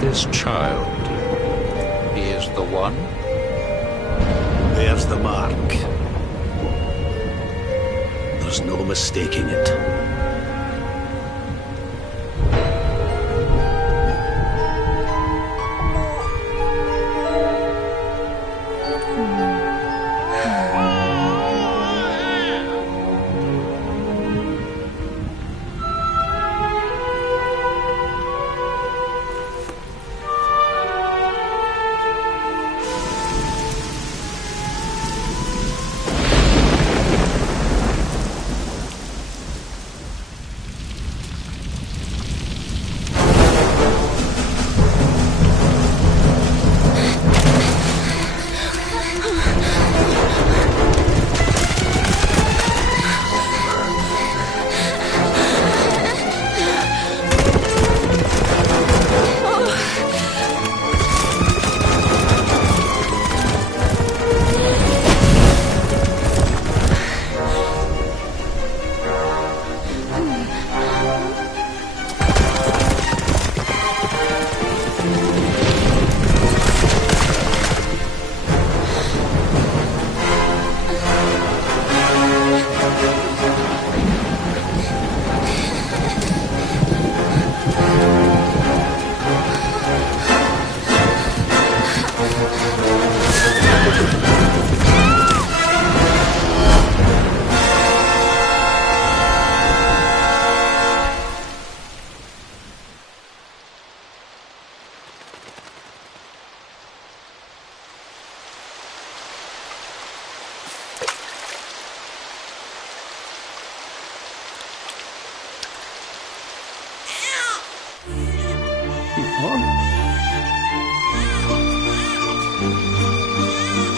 This child, he is the one? There's the mark. There's no mistaking it.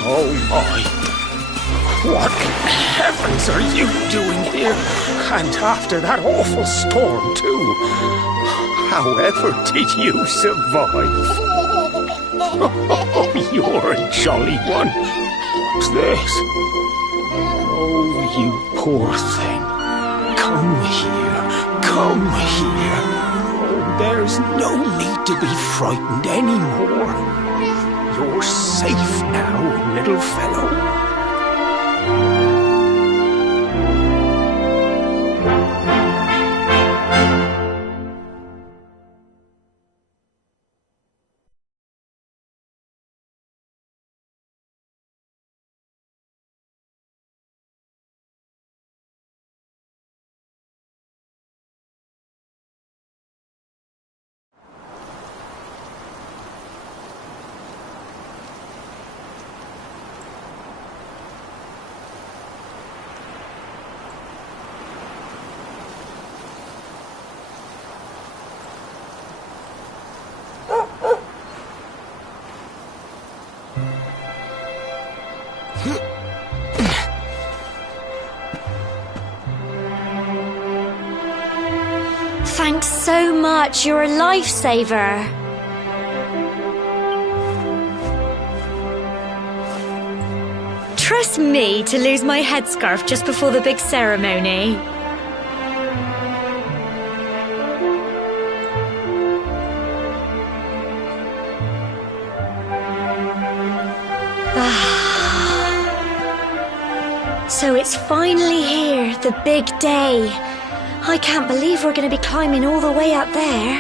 Oh my! What in heavens are you doing here? And after that awful storm, too. However did you survive? Oh, you're a jolly one. What's this? Oh, you poor thing. Come here. Come here. Oh, there's no need to be frightened anymore. You're safe now, little fellow. Thanks so much, you're a lifesaver. Trust me to lose my headscarf just before the big ceremony. So it's finally here, the big day. I can't believe we're going to be climbing all the way up there.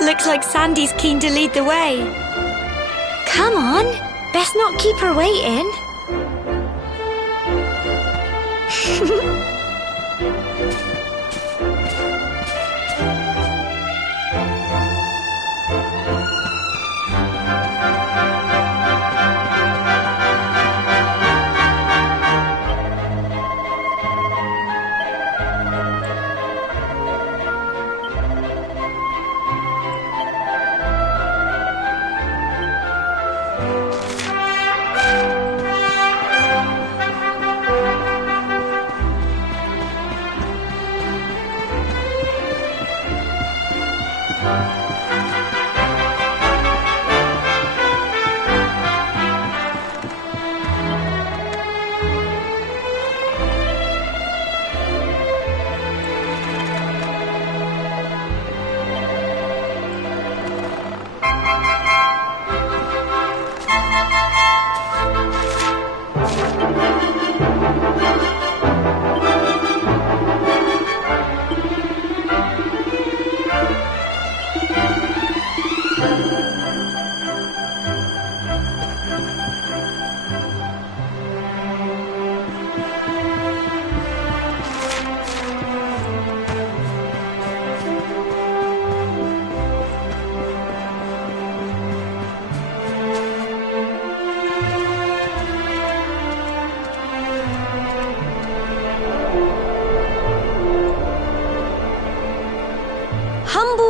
Looks like Sandy's keen to lead the way. Come on, best not keep her waiting.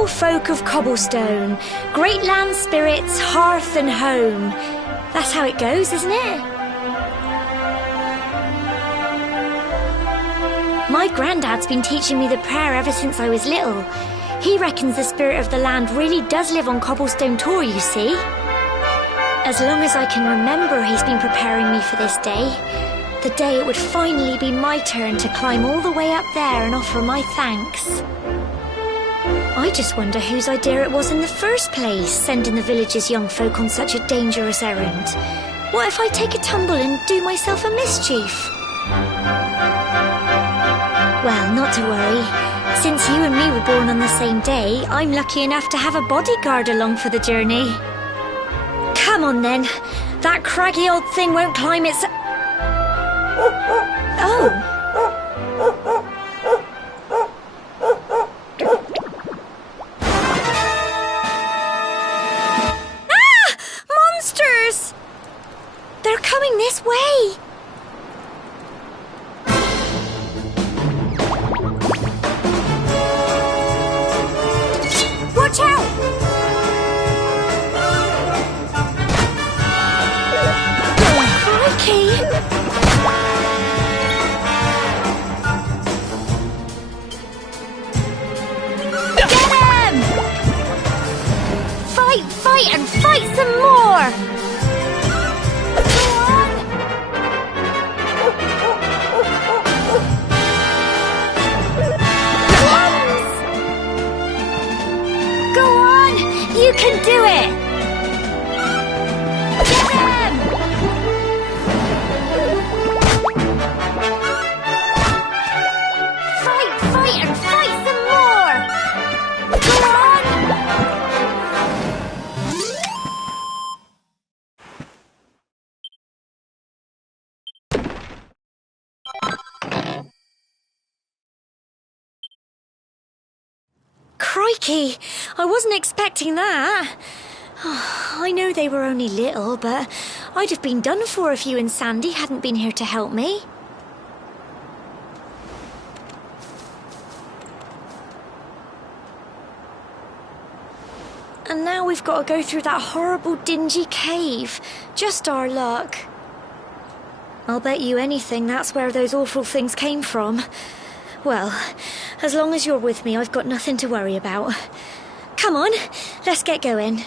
folk of Cobblestone, great land spirits, hearth and home. That's how it goes, isn't it? My granddad's been teaching me the prayer ever since I was little. He reckons the spirit of the land really does live on Cobblestone Tor, you see. As long as I can remember, he's been preparing me for this day. The day it would finally be my turn to climb all the way up there and offer my thanks. I just wonder whose idea it was in the first place, sending the village's young folk on such a dangerous errand. What if I take a tumble and do myself a mischief? Well, not to worry. Since you and me were born on the same day, I'm lucky enough to have a bodyguard along for the journey. Come on then. That craggy old thing won't climb its... Oh. Ah! Monsters! They're coming this way. Watch out! Crikey! Get him! Fight, and fight some more! Go on! You can do it! Get him! Fight, and fight some more! Go on! Crikey! I wasn't expecting that. I know they were only little, but I'd have been done for if you and Sandy hadn't been here to help me. And now we've got to go through that horrible dingy cave. Just our luck. I'll bet you anything that's where those awful things came from. Well, as long as you're with me, I've got nothing to worry about. Come on, let's get going.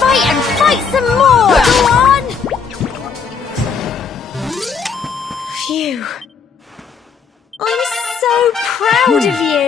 Fight and fight some more! Go on! Phew. I'm so proud of you!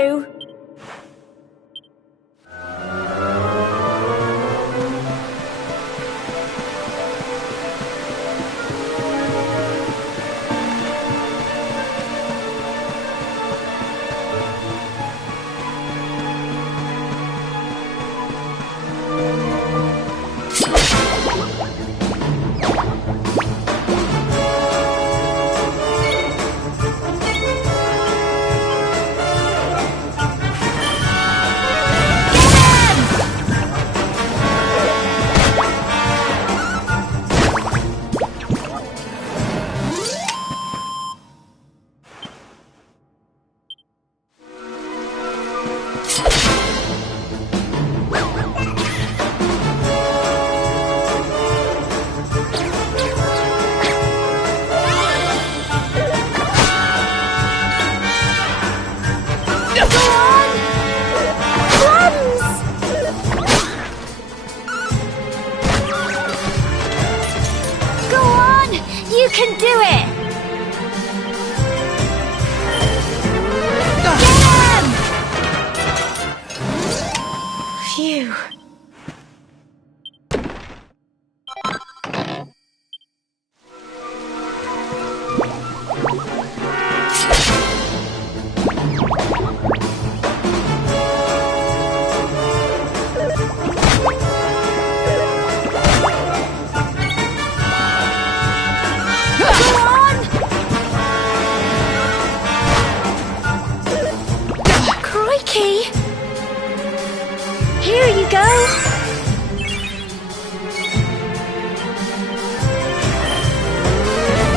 You can do it! Get him! Phew. Here you go!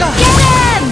Get him!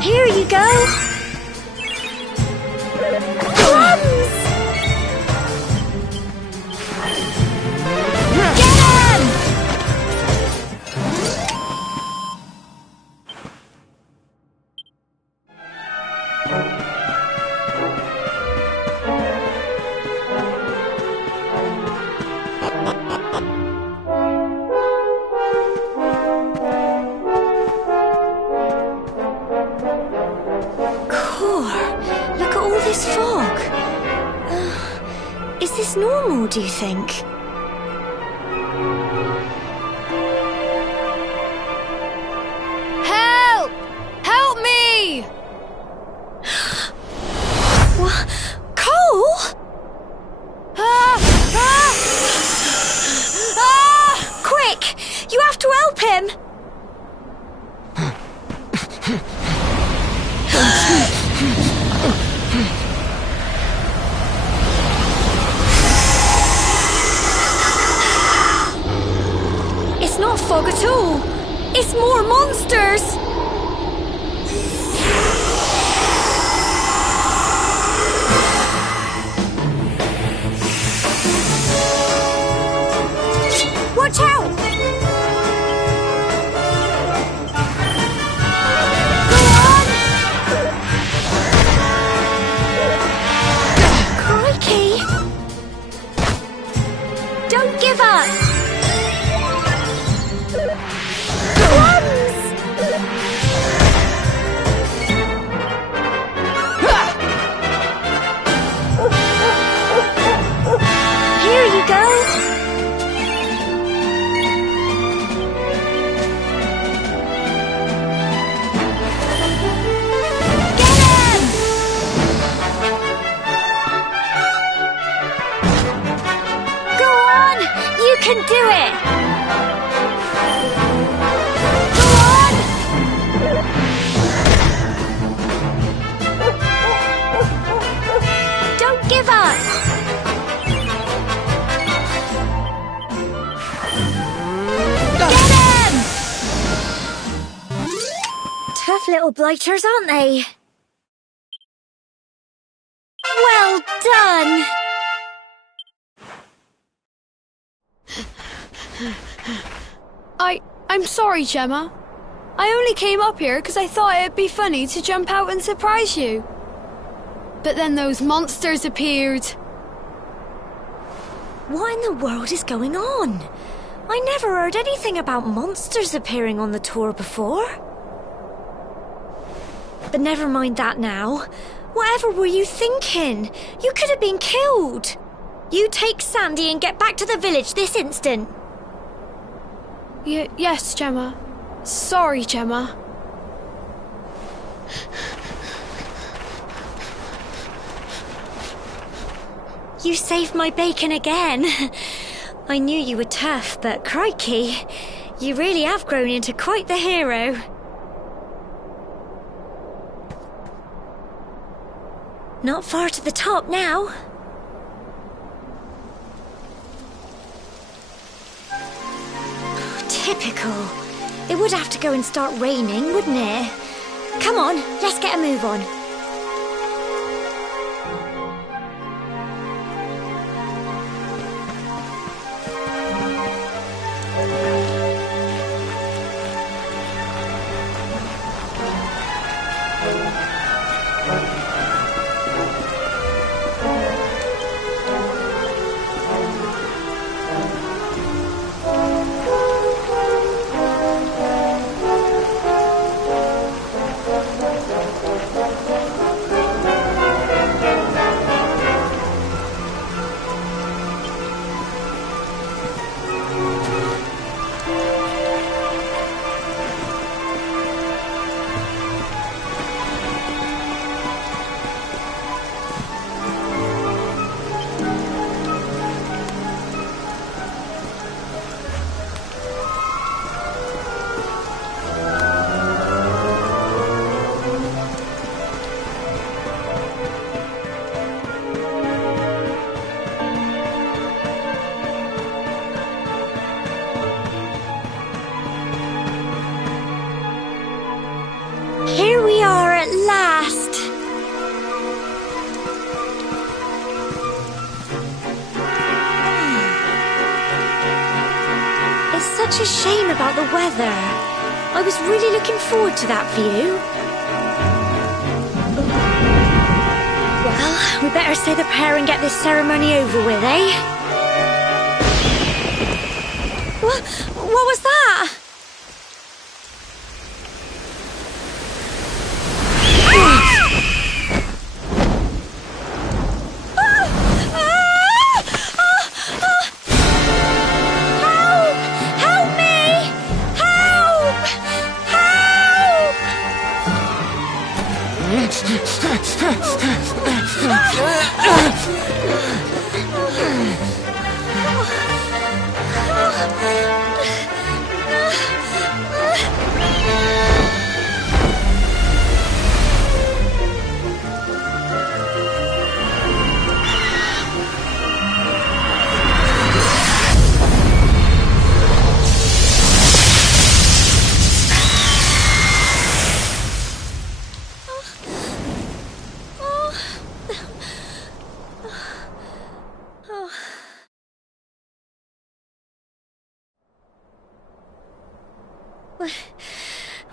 Here you go! Plums! Get him! Look at all this fog. Is this normal, do you think? Help! Help me! What? Cole? Quick! You have to help him! do it! Don't give up! Get him! Tough little blighters, aren't they? Well done! I'm sorry, Gemma. I only came up here because I thought it'd be funny to jump out and surprise you. But then those monsters appeared. What in the world is going on? I never heard anything about monsters appearing on the tour before. But never mind that now. Whatever were you thinking? You could have been killed. You take Sandy and get back to the village this instant. Yes, Gemma. Sorry, Gemma. You saved my bacon again. I knew you were tough, but crikey, you really have grown into quite the hero. Not far to the top now. Typical. It would have to go and start raining, wouldn't it? Come on, let's get a move on. Here we are at last. It's such a shame about the weather. I was really looking forward to that view. Well, we better say the prayer and get this ceremony over with, eh? What was that?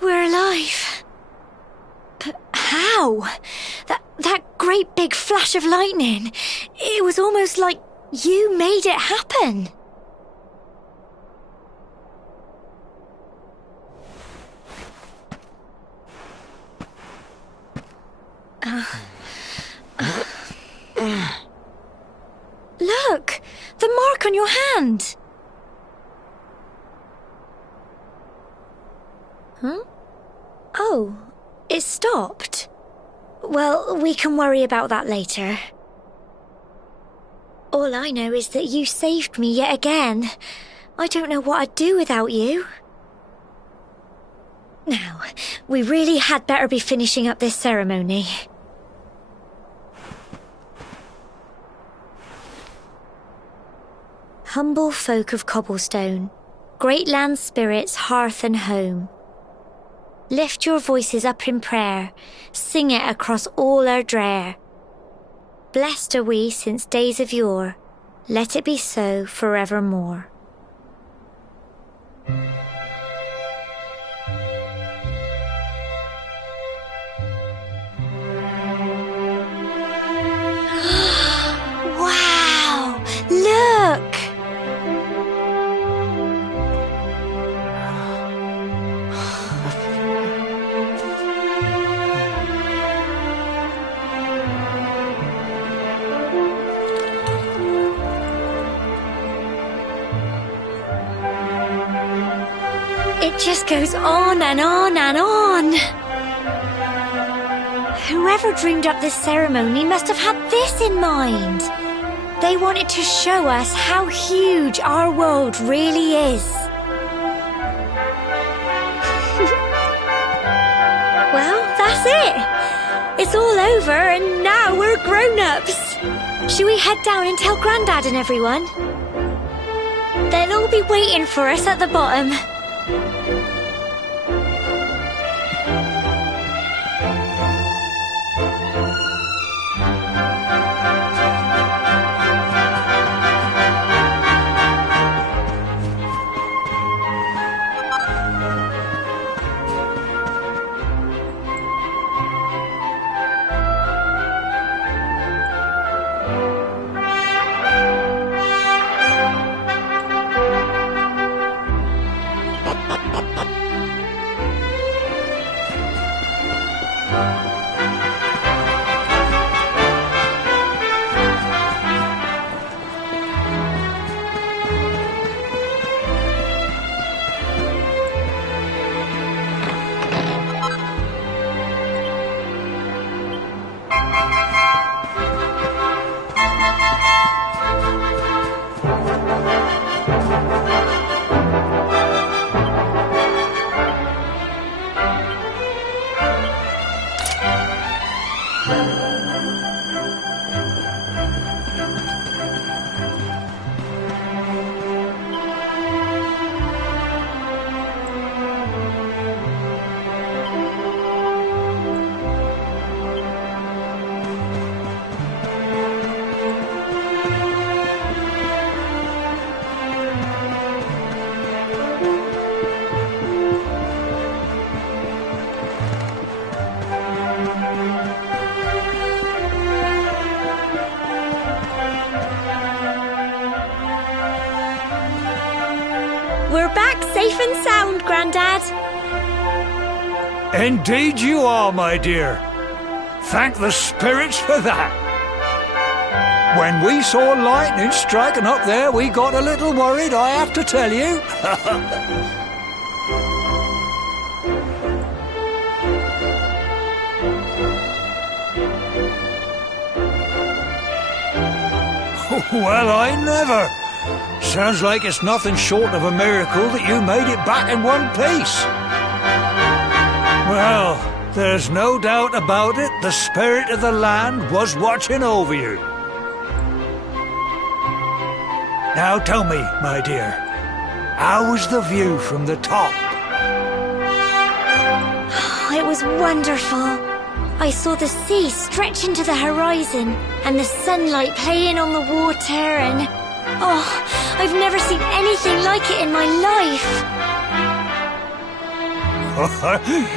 We're alive. But how? That great big flash of lightning. It was almost like you made it happen. Look! The mark on your hand! Huh? Oh, it stopped. Well, we can worry about that later. All I know is that you saved me yet again. I don't know what I'd do without you. Now, we really had better be finishing up this ceremony. Humble folk of Cobblestone, great land spirits, hearth and home. Lift your voices up in prayer, sing it across all our drear. Blessed are we since days of yore, let it be so forevermore. Wow! Look! It just goes on and on and on. Whoever dreamed up this ceremony must have had this in mind. They wanted to show us how huge our world really is. Well, that's it. It's all over and now we're grown-ups. Should we head down and tell Grandad and everyone? They'll all be waiting for us at the bottom. We're back safe and sound, Grandad. Indeed you are, my dear. Thank the spirits for that. When we saw lightning striking up there, we got a little worried, I have to tell you. Well, I never. Sounds like it's nothing short of a miracle that you made it back in one piece. Well, there's no doubt about it, the spirit of the land was watching over you. Now tell me, my dear, how was the view from the top? It was wonderful. I saw the sea stretch into the horizon and the sunlight playing on the water and... Oh, I've never seen anything like it in my life.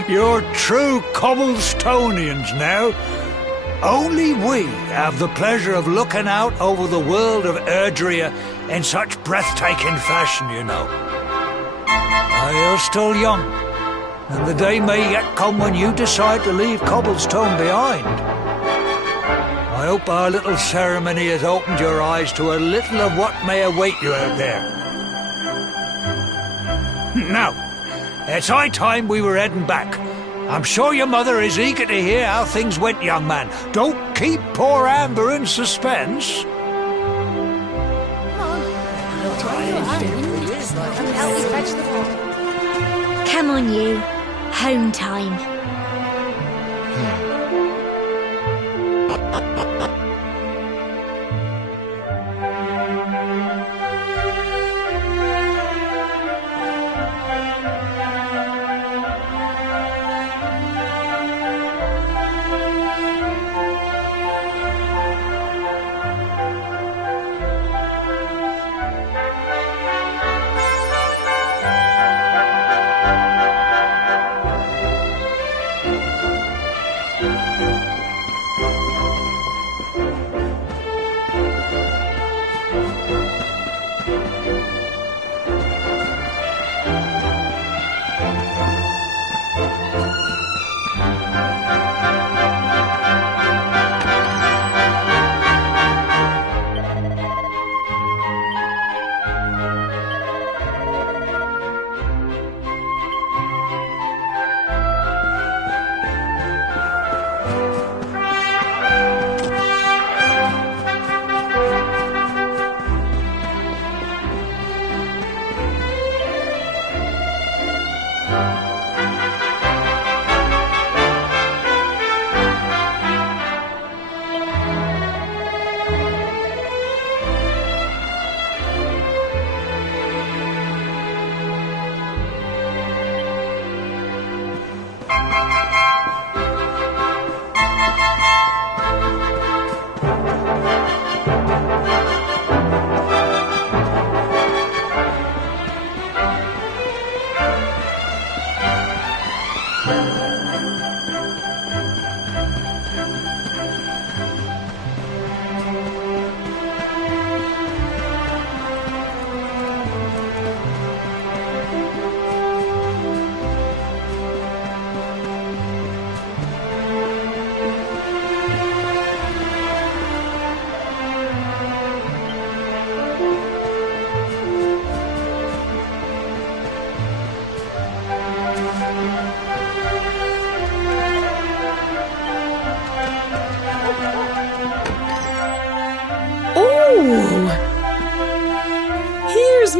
You're true Cobblestonians now. Only we have the pleasure of looking out over the world of Erdrea in such breathtaking fashion, you know. You're still young, and the day may yet come when you decide to leave Cobblestone behind. I hope our little ceremony has opened your eyes to a little of what may await you out there. Now, it's high time we were heading back. I'm sure your mother is eager to hear how things went, young man. Don't keep poor Amber in suspense. Help me fetch the water. Come on, you. Home time.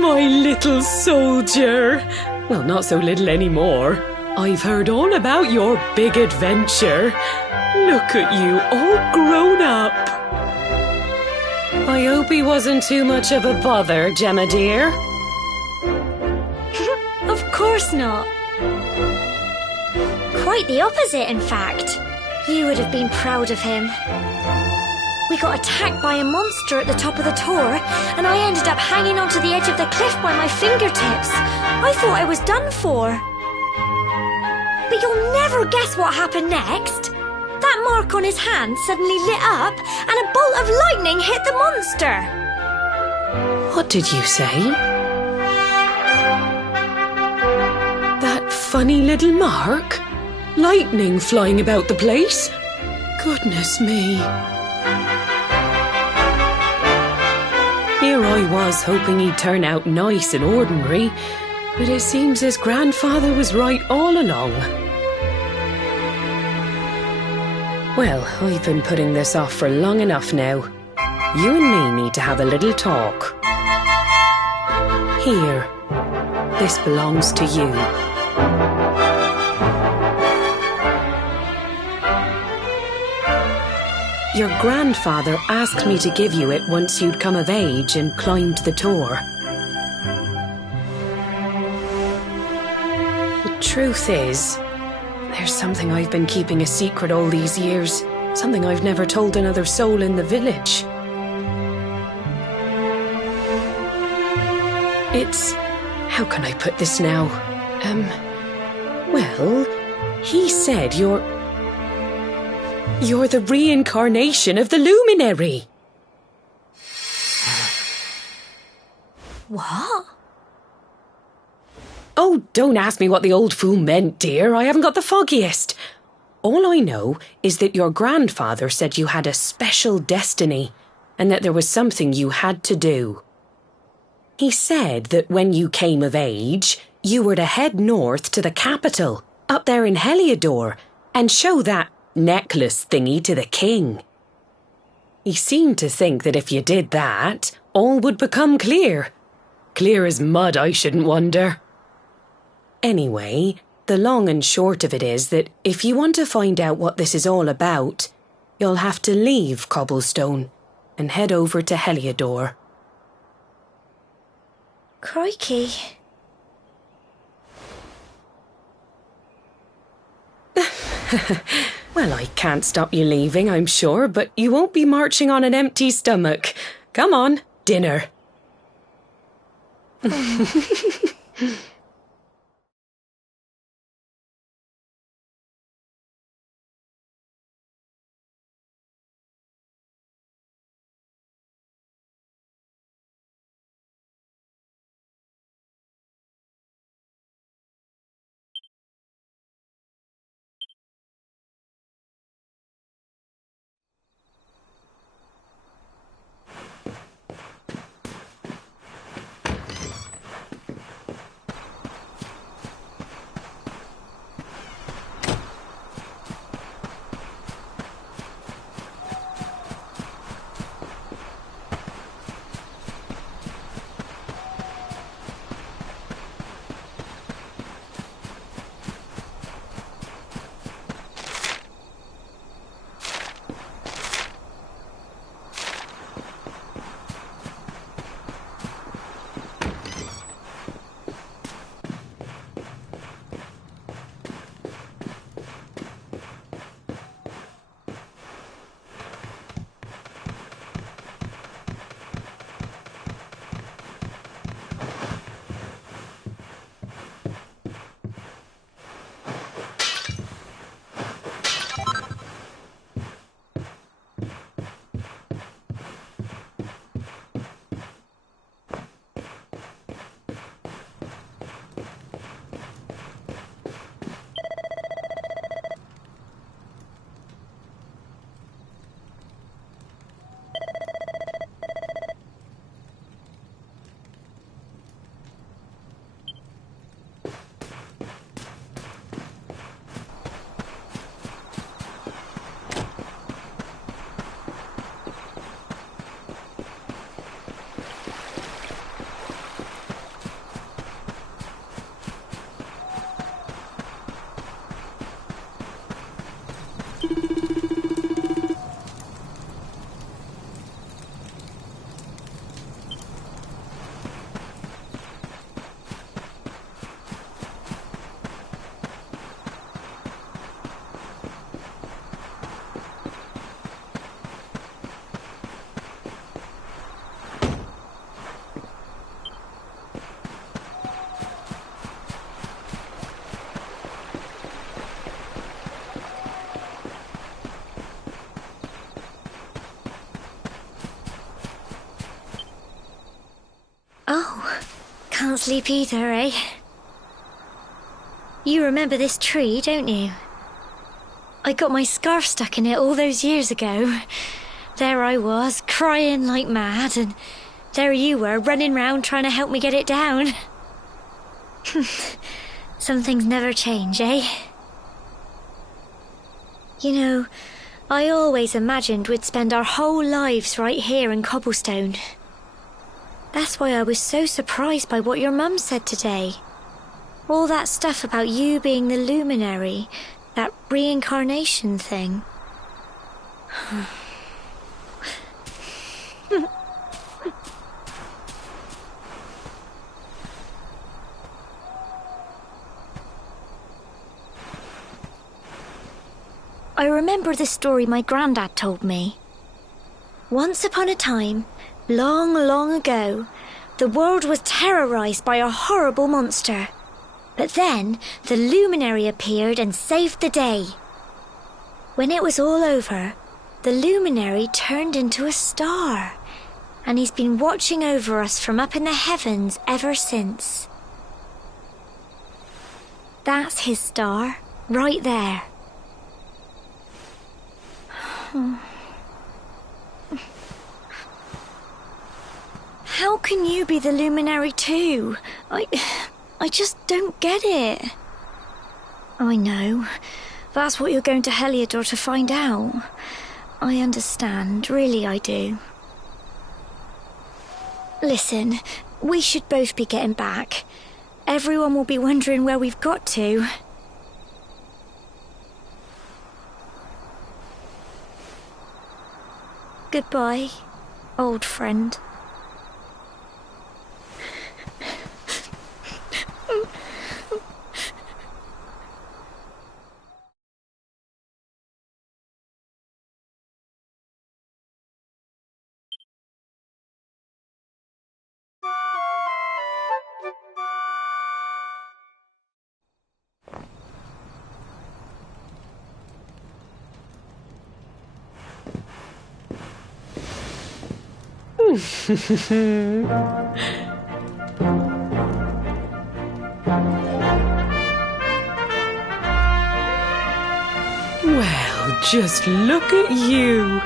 My little soldier. Well, not so little anymore. I've heard all about your big adventure. Look at you, all grown up. I hope he wasn't too much of a bother, Gemma dear. Of course not. Quite the opposite, in fact. You would have been proud of him. We got attacked by a monster at the top of the tor, and I ended up hanging onto the edge of the cliff by my fingertips. I thought I was done for. But you'll never guess what happened next. That mark on his hand suddenly lit up, and a bolt of lightning hit the monster. What did you say? That funny little mark? Lightning flying about the place? Goodness me. Here I was hoping he'd turn out nice and ordinary, but it seems his grandfather was right all along. Well, I've been putting this off for long enough now. You and me need to have a little talk. Here, this belongs to you. Your grandfather asked me to give you it once you'd come of age and climbed the tor. The truth is, there's something I've been keeping a secret all these years. Something I've never told another soul in the village. It's... how can I put this now? Well, he said you're the reincarnation of the luminary. What? Oh, don't ask me what the old fool meant, dear. I haven't got the foggiest. All I know is that your grandfather said you had a special destiny and that there was something you had to do. He said that when you came of age, you were to head north to the capital, up there in Heliodor, and show that necklace thingy to the king. He seemed to think that if you did that, all would become clear. Clear as mud, I shouldn't wonder. Anyway, the long and short of it is that if you want to find out what this is all about, you'll have to leave Cobblestone and head over to Heliodor. Crikey. Well, I can't stop you leaving, I'm sure, but you won't be marching on an empty stomach. Come on, dinner. Oh, can't sleep either, eh? You remember this tree, don't you? I got my scarf stuck in it all those years ago. There I was, crying like mad, and there you were, running round trying to help me get it down. Some things never change, eh? You know, I always imagined we'd spend our whole lives right here in Cobblestone. That's why I was so surprised by what your mum said today. All that stuff about you being the luminary, that reincarnation thing. I remember the story my granddad told me. Once upon a time, long, long ago, the world was terrorized by a horrible monster. But then the luminary appeared and saved the day. When it was all over, the luminary turned into a star, and he's been watching over us from up in the heavens ever since. That's his star, right there. How can you be the luminary too? I just don't get it. I know. That's what you're going to Heliodor to find out. I understand, really I do. Listen, We should both be getting back. Everyone will be wondering where we've got to. Goodbye, old friend. Well, just look at you.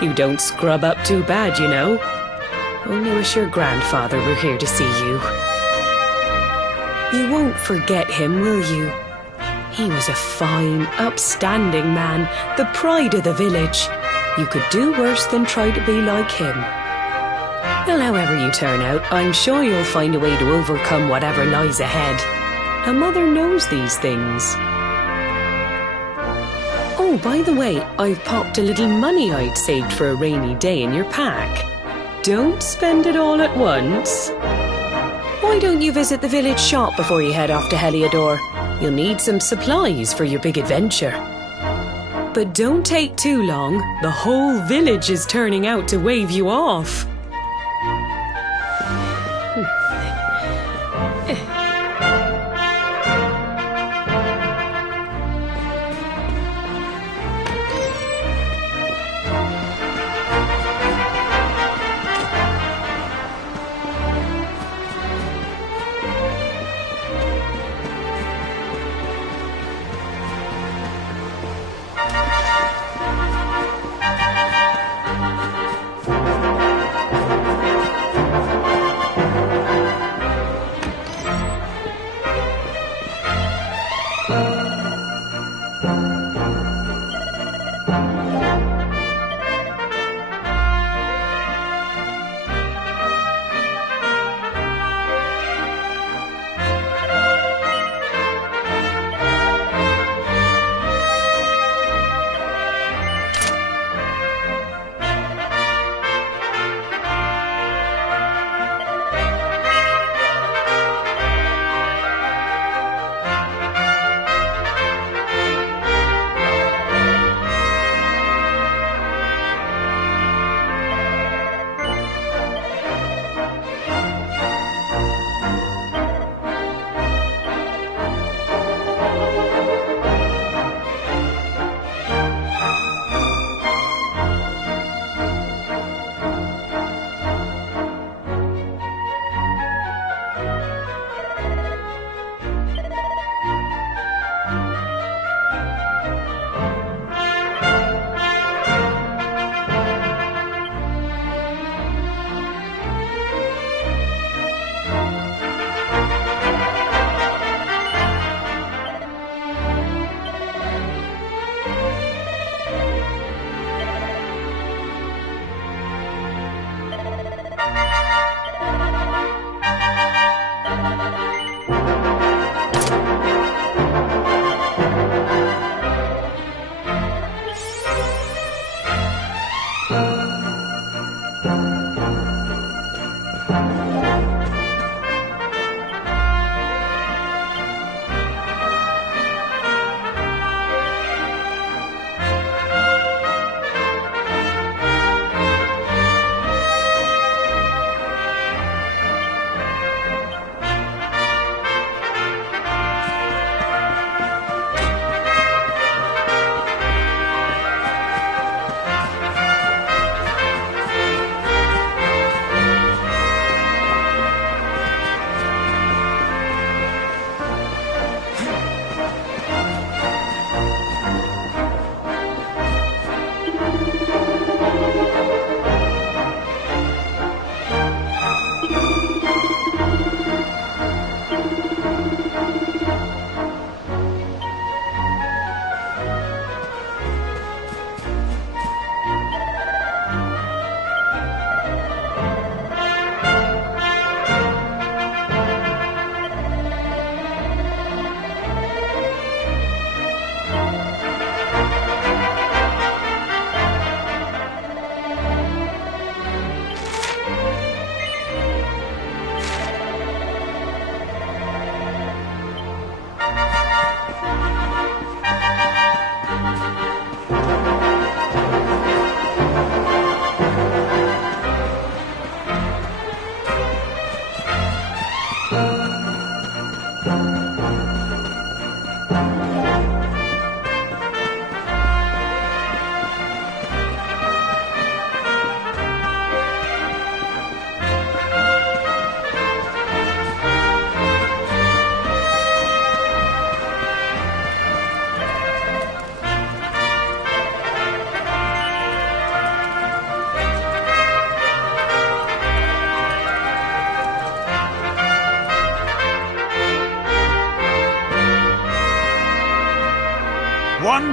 You don't scrub up too bad, you know. Only wish your grandfather were here to see you. You won't forget him, will you? He was a fine, upstanding man, the pride of the village. You could do worse than try to be like him. Well, however you turn out, I'm sure you'll find a way to overcome whatever lies ahead. A mother knows these things. Oh, by the way, I've popped a little money I'd saved for a rainy day in your pack. Don't spend it all at once. Why don't you visit the village shop before you head off to Heliodor? You'll need some supplies for your big adventure. But don't take too long. The whole village is turning out to wave you off.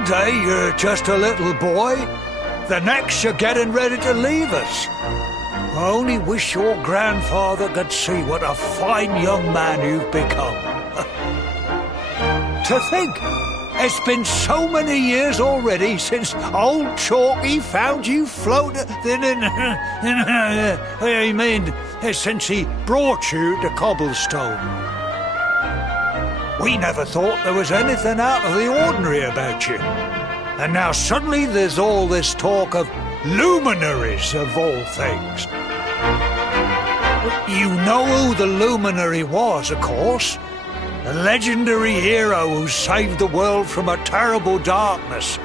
day you're just a little boy, the next you're getting ready to leave us. I only wish your grandfather could see what a fine young man you've become. To think, it's been so many years already since old Chalky found you floating I mean, since he brought you to Cobblestone. We never thought there was anything out of the ordinary about you. And now suddenly there's all this talk of luminaries of all things. You know who the luminary was, of course. A legendary hero who saved the world from a terrible darkness.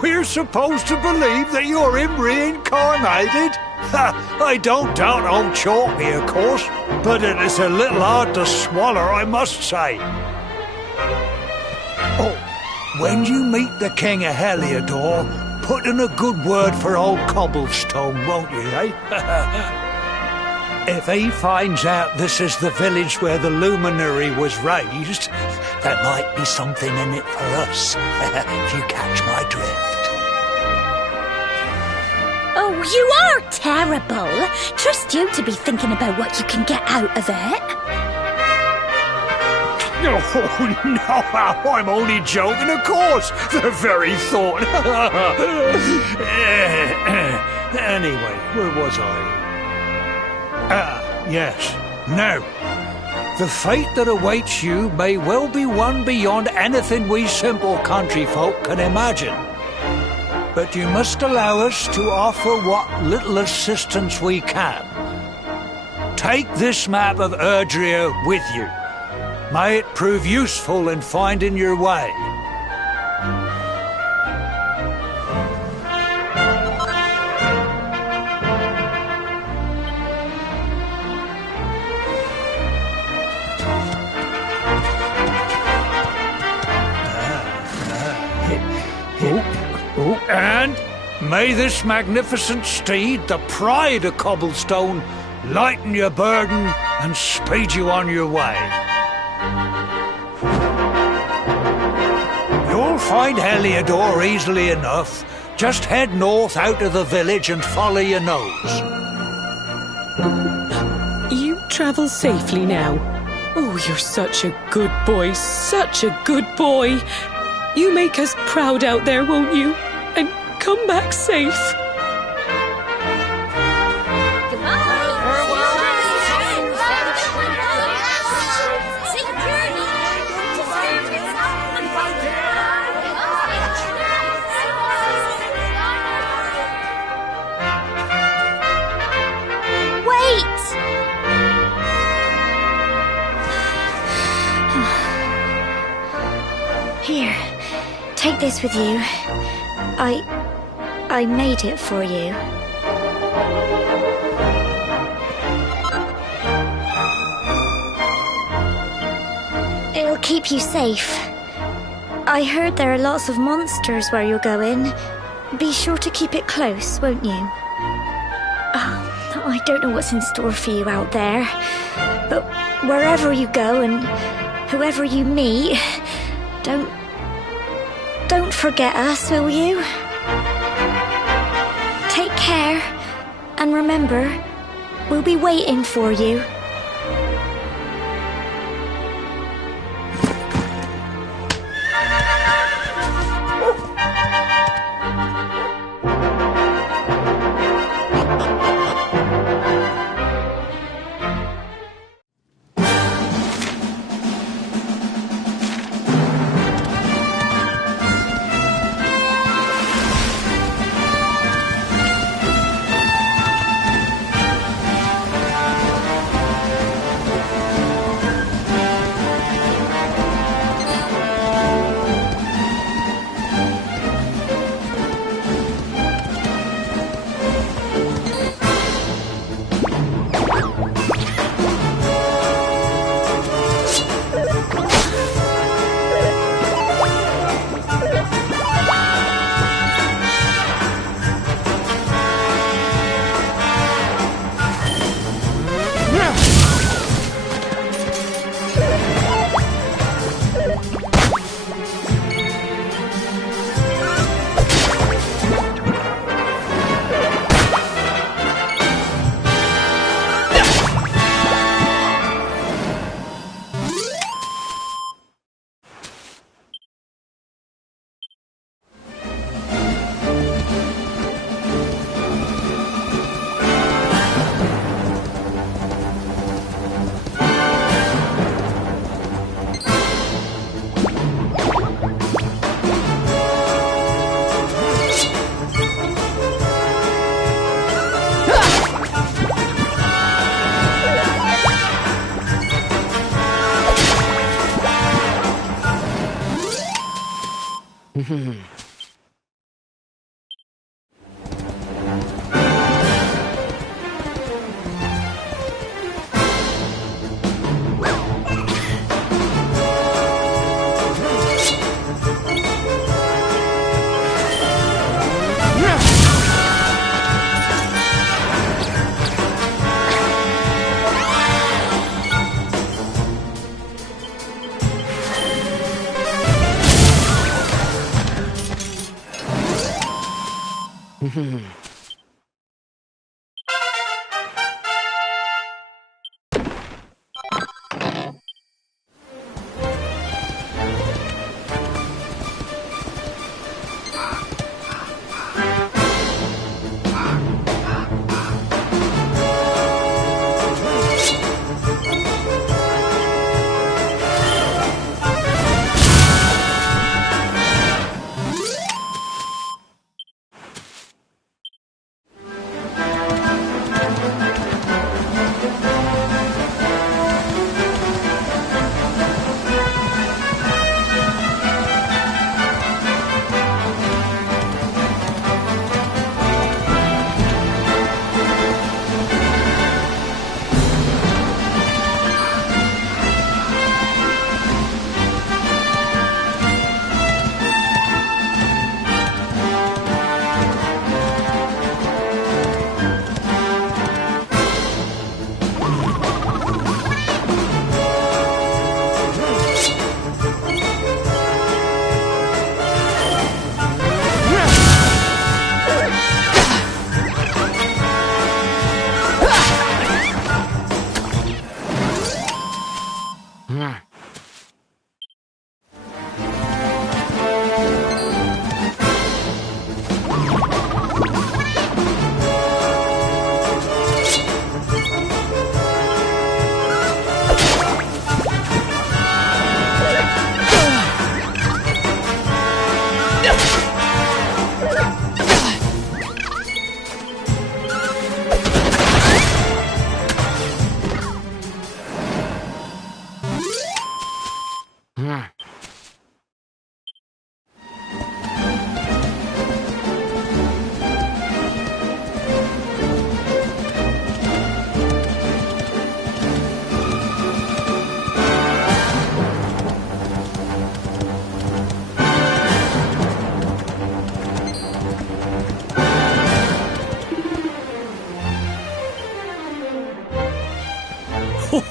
We're supposed to believe that you're him reincarnated? I don't doubt old Chalky, of course, but it is a little hard to swallow, I must say. Oh, when you meet the King of Heliodor, put in a good word for old Cobblestone, won't you, eh? If he finds out this is the village where the luminary was raised, there might be something in it for us, if you catch my drift. Oh, you are terrible. Trust you to be thinking about what you can get out of it. Oh, no, I'm only joking, of course. The very thought. Anyway, where was I? Yes. Now, the fate that awaits you may well be one beyond anything we simple country folk can imagine. But you must allow us to offer what little assistance we can. Take this map of Erdrea with you. May it prove useful in finding your way. And may this magnificent steed, the pride of Cobblestone, lighten your burden and speed you on your way. You'll find Heliodor easily enough. Just head north out of the village and follow your nose. You travel safely now. Oh, you're such a good boy, such a good boy. You make us proud out there, won't you? And come back safe. Here, take this with you. I made it for you. It'll keep you safe. I heard there are lots of monsters where you're going. Be sure to keep it close, won't you? I don't know what's in store for you out there, but wherever you go and whoever you meet, don't forget us, will you? Take care, and remember, we'll be waiting for you.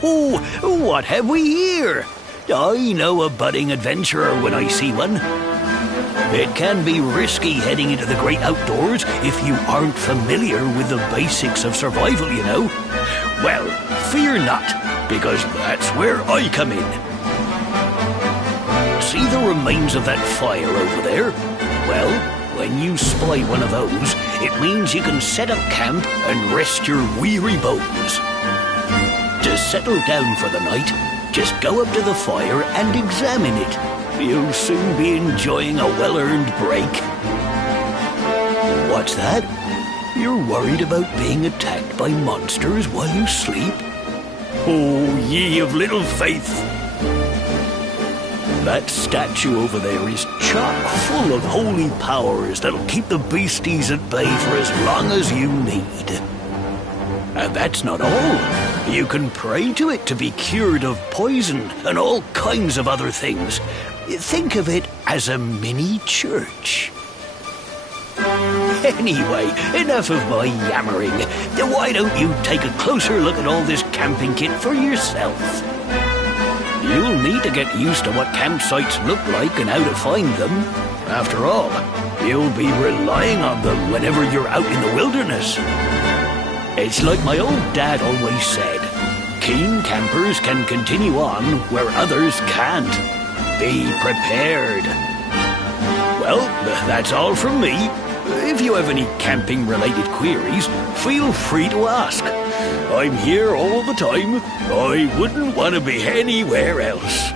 Oh, what have we here? I know a budding adventurer when I see one. It can be risky heading into the great outdoors if you aren't familiar with the basics of survival, you know. Well, fear not, because that's where I come in. See the remains of that fire over there? Well, when you spy one of those, it means you can set up camp and rest your weary bones. To settle down for the night, just go up to the fire and examine it. You'll soon be enjoying a well-earned break. What's that? You're worried about being attacked by monsters while you sleep? Oh, ye of little faith! That statue over there is chock full of holy powers that'll keep the beasties at bay for as long as you need. And that's not all. You can pray to it to be cured of poison and all kinds of other things. Think of it as a mini church. Anyway, enough of my yammering. Why don't you take a closer look at all this camping kit for yourself? You'll need to get used to what campsites look like and how to find them. After all, you'll be relying on them whenever you're out in the wilderness. It's like my old dad always said, keen campers can continue on where others can't. Be prepared. Well, that's all from me. If you have any camping-related queries, feel free to ask. I'm here all the time. I wouldn't want to be anywhere else.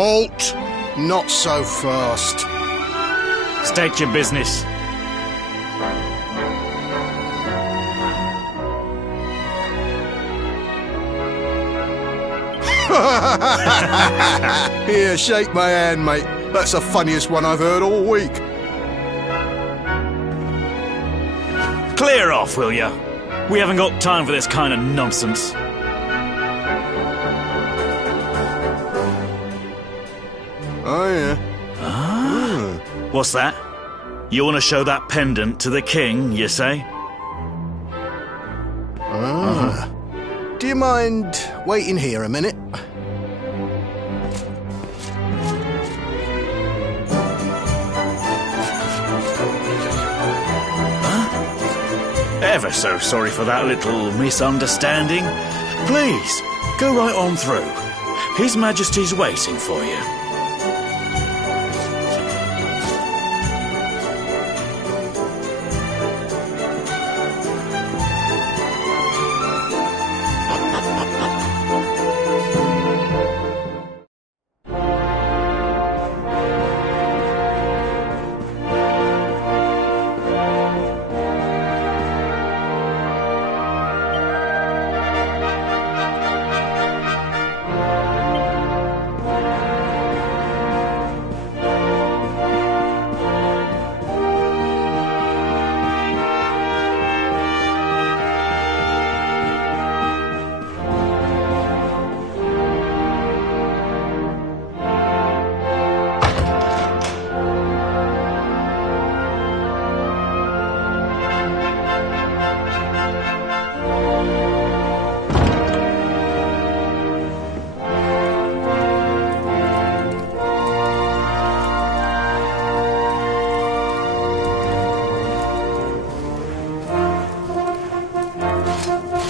Halt! Not so fast. State your business. Here, shake my hand, mate. That's the funniest one I've heard all week. Clear off, will ya? We haven't got time for this kind of nonsense. Oh, yeah. What's that? You want to show that pendant to the king, you say? Do you mind waiting here a minute? Ever so sorry for that little misunderstanding. Please, go right on through. His Majesty's waiting for you.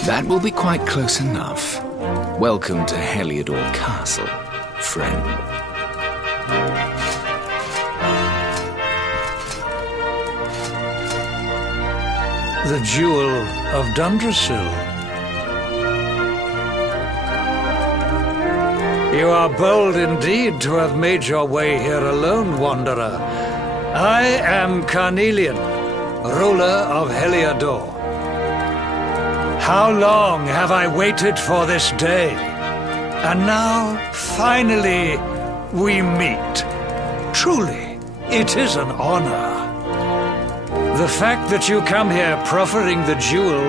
That will be quite close enough. Welcome to Heliodor Castle, friend. The Jewel of Dundrasil. You are bold indeed to have made your way here alone, Wanderer. I am Carnelian, ruler of Heliodor. How long have I waited for this day? And now, finally, we meet. Truly, it is an honor. The fact that you come here proffering the jewel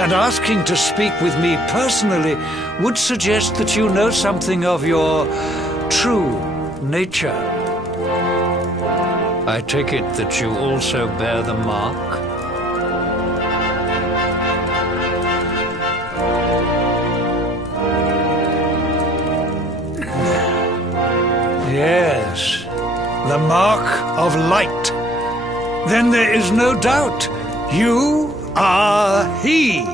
and asking to speak with me personally would suggest that you know something of your true nature. I take it that you also bear the mark? Yes, the mark of light. Then there is no doubt you are he.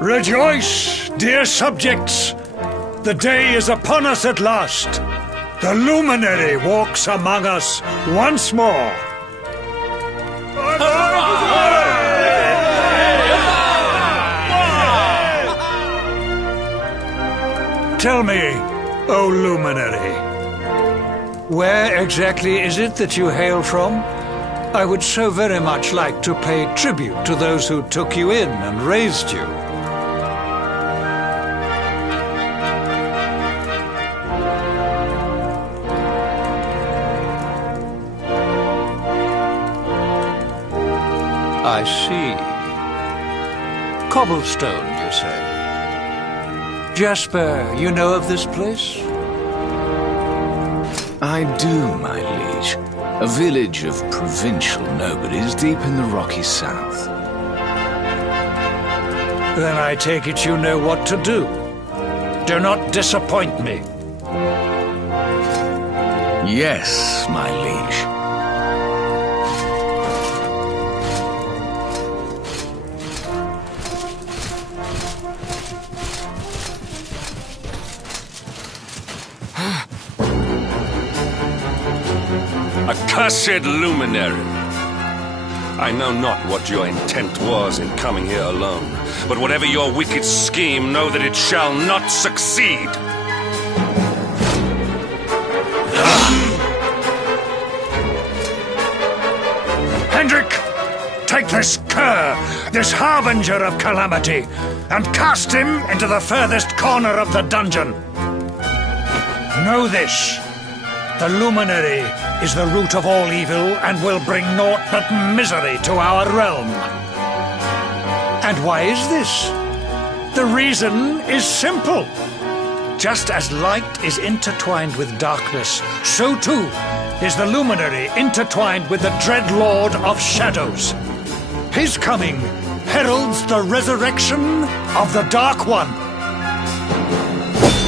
Rejoice, dear subjects. The day is upon us at last. The luminary walks among us once more. Tell me, O luminary, where exactly is it that you hail from? I would so very much like to pay tribute to those who took you in and raised you. I see. Cobblestone, you say? Jasper, you know of this place? I do, my liege. A village of provincial nobodies deep in the rocky south. Then I take it you know what to do. Do not disappoint me. Yes, my liege. Accursed luminary! I know not what your intent was in coming here alone, but whatever your wicked scheme, know that it shall not succeed! this cur, this harbinger of calamity, and cast him into the furthest corner of the dungeon. Know this. The Luminary is the root of all evil and will bring naught but misery to our realm. And why is this? The reason is simple. Just as light is intertwined with darkness, so too is the Luminary intertwined with the dread Lord of Shadows. His coming heralds the resurrection of the Dark One.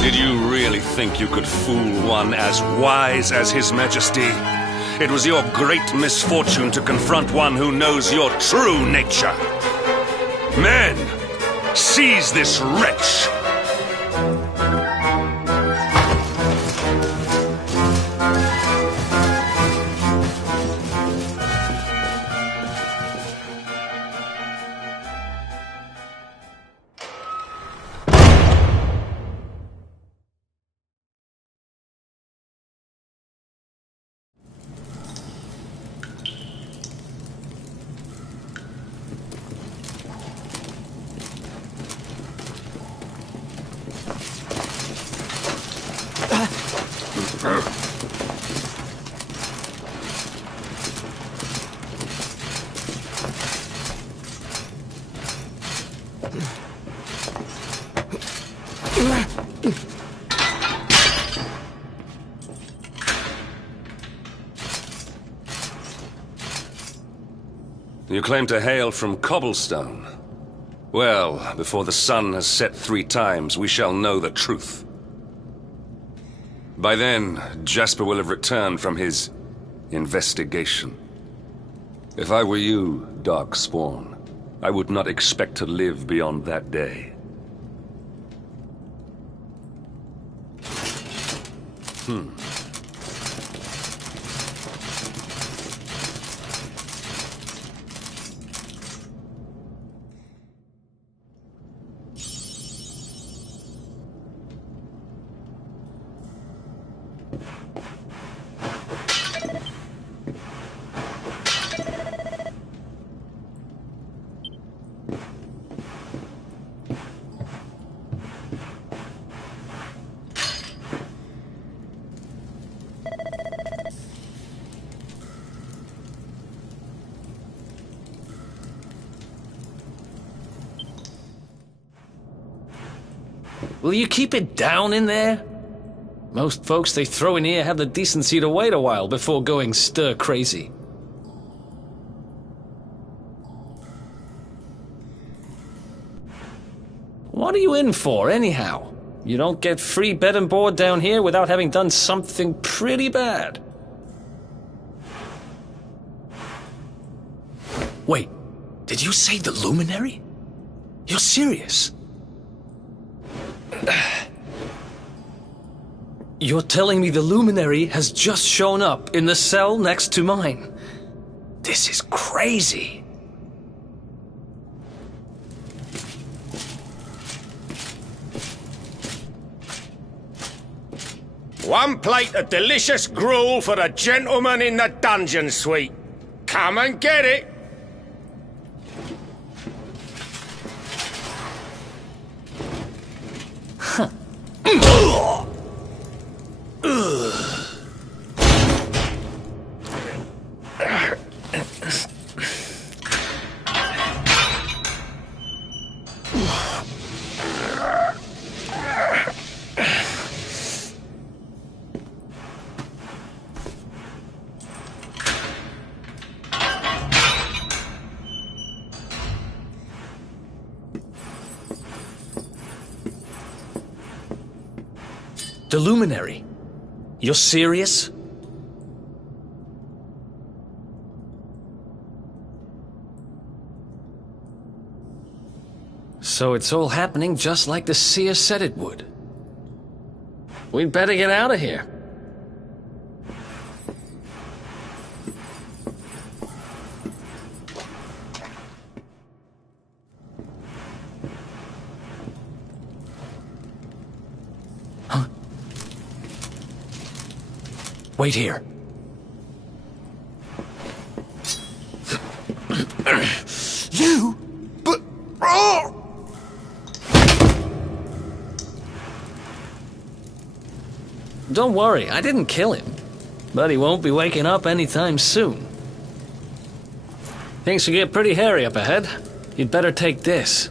Did you really think you could fool one as wise as His Majesty? It was your great misfortune to confront one who knows your true nature. Men, seize this wretch! You claim to hail from Cobblestone. Well, before the sun has set 3 times, we shall know the truth. By then, Jasper will have returned from his investigation. If I were you, Darkspawn, I would not expect to live beyond that day. Will you keep it down in there? Most folks they throw in here have the decency to wait a while before going stir crazy. What are you in for, anyhow? You don't get free bed and board down here without having done something pretty bad. Wait, did you say the Luminary? You're serious? You're telling me the Luminary has just shown up in the cell next to mine? This is crazy. One plate of delicious gruel for the gentleman in the dungeon suite. Come and get it. The Luminary? You're serious? So it's all happening just like the seer said it would. We'd better get out of here. Wait here. Don't worry, I didn't kill him. But he won't be waking up anytime soon. Things will get pretty hairy up ahead. You'd better take this.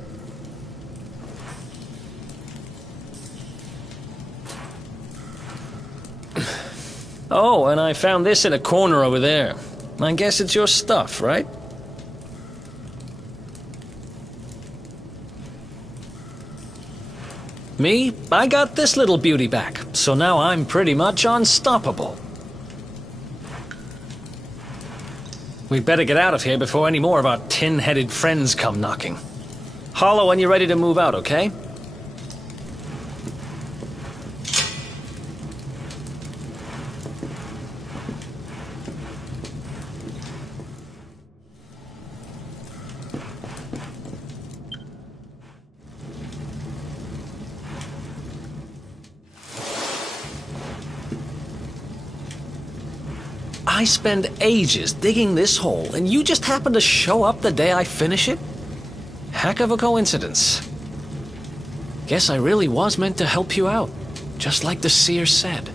Oh, and I found this in a corner over there. I guess it's your stuff, right? Me, I got this little beauty back, so now I'm pretty much unstoppable. We'd better get out of here before any more of our tin-headed friends come knocking. Holler when you're ready to move out, okay? I spend ages digging this hole, and you just happen to show up the day I finish it? Heck of a coincidence. Guess I really was meant to help you out, just like the seer said.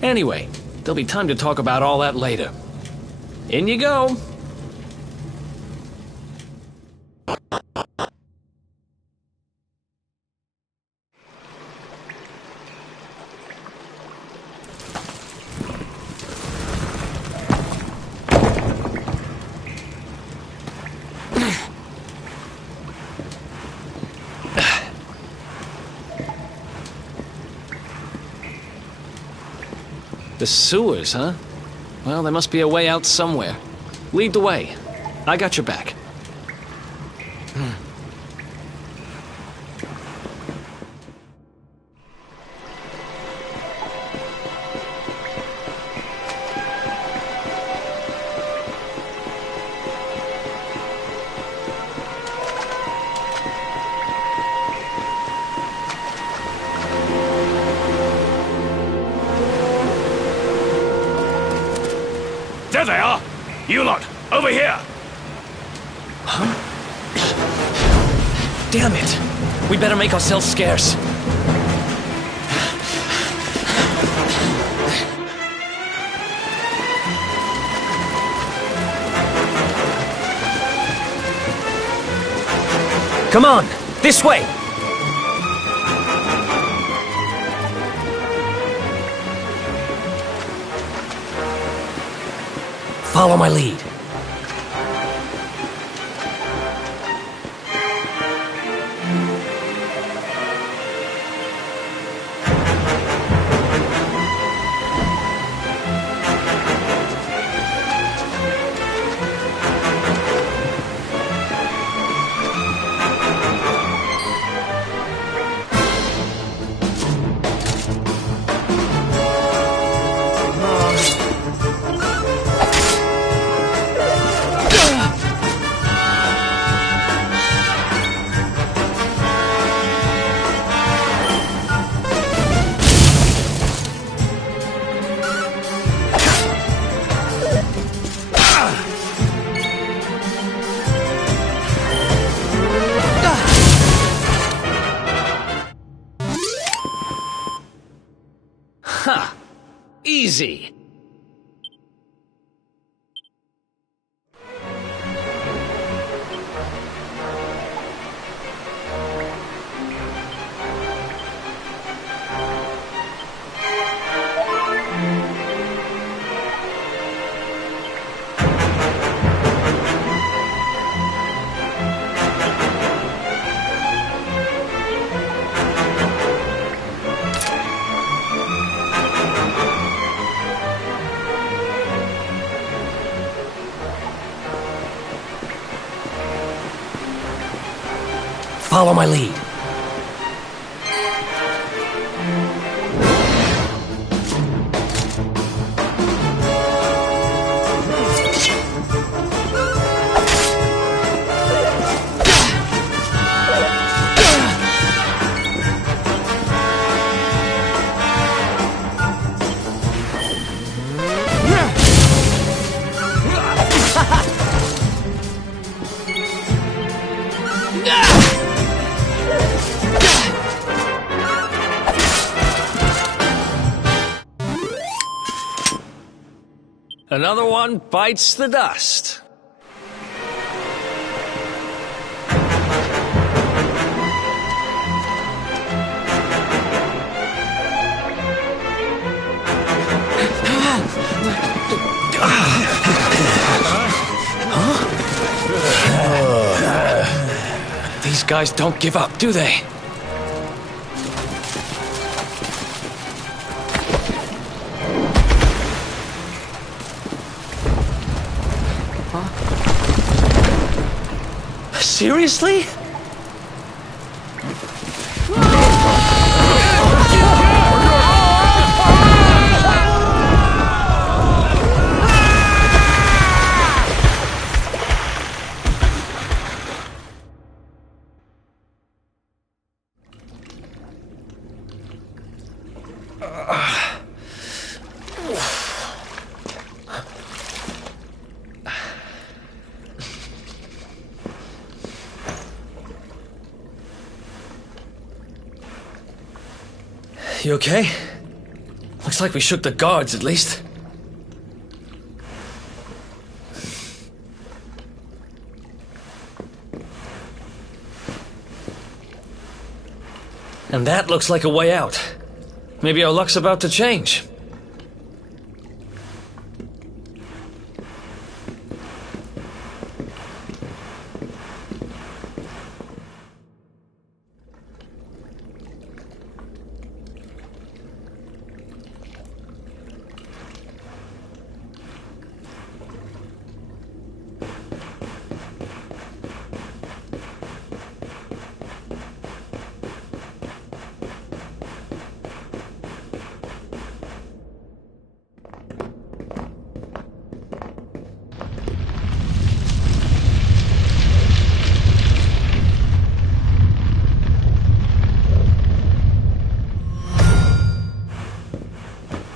Anyway, there'll be time to talk about all that later. In you go. The sewers, huh? Well, there must be a way out somewhere. Lead the way. I got your back. There they are! You lot, over here! Huh? Damn it! We better make ourselves scarce. Come on! This way! Follow my lead. Ha! Easy! Follow my lead. Another one bites the dust. These guys don't give up, do they? Seriously? You okay? Looks like we shook the guards, at least. And that looks like a way out. Maybe our luck's about to change.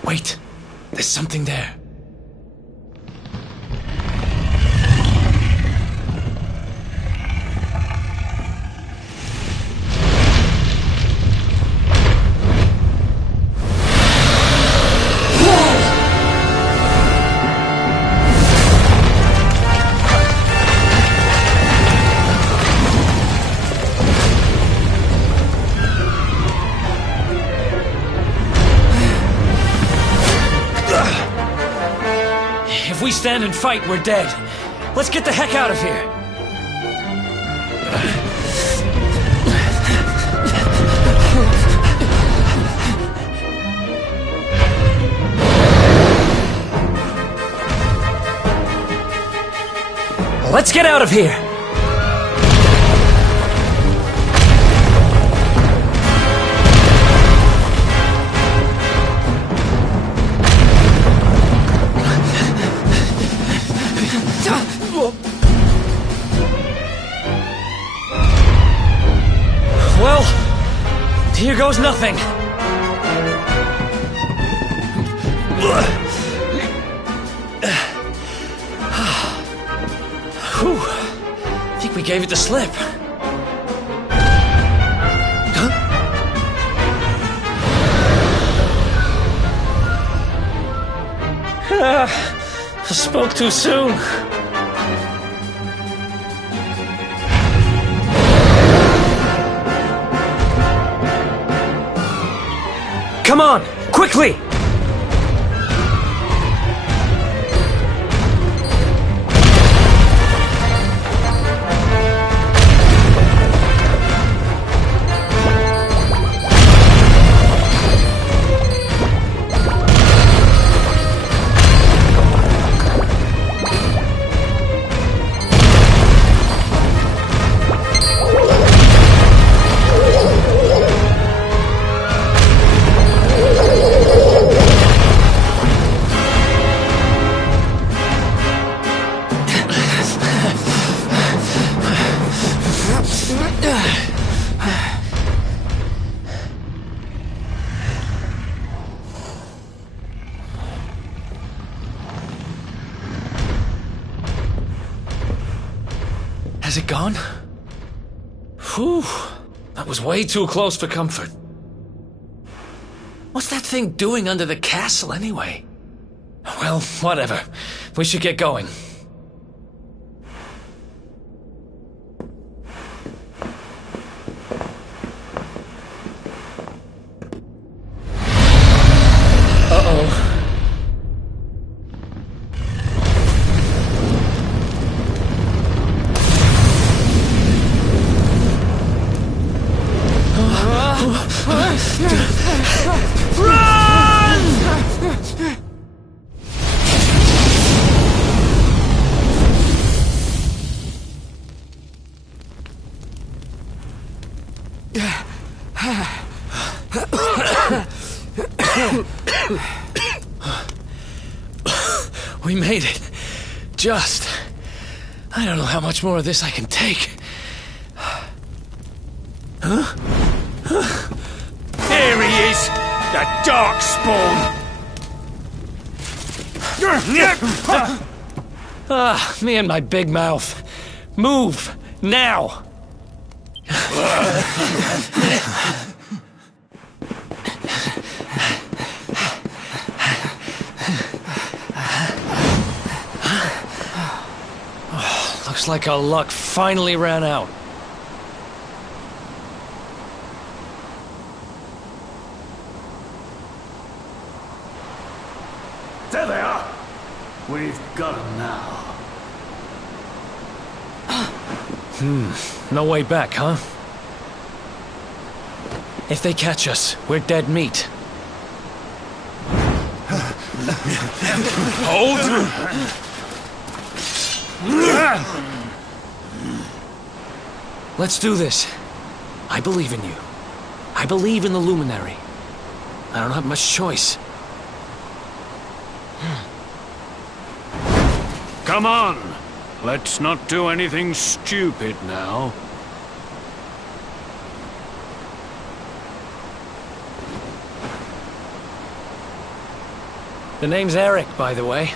Wait, there's something there. If we stand and fight, we're dead. Let's get the heck out of here. Let's get out of here. Well, here goes nothing. Whew. I think we gave it the slip. I spoke too soon. Come on, quickly! Has it gone? Whew. That was way too close for comfort. What's that thing doing under the castle, anyway? Well, whatever. We should get going. Uh-oh. We made it. Just. I don't know how much more of this I can take. Huh? There he is! The Darkspawn! Me and my big mouth. Move! Now! Looks like our luck finally ran out. There they are! We've got them now. No way back, huh? If they catch us, we're dead meat. Hold! Let's do this. I believe in you. I believe in the Luminary. I don't have much choice. Come on. Let's not do anything stupid now. The name's Eric, by the way.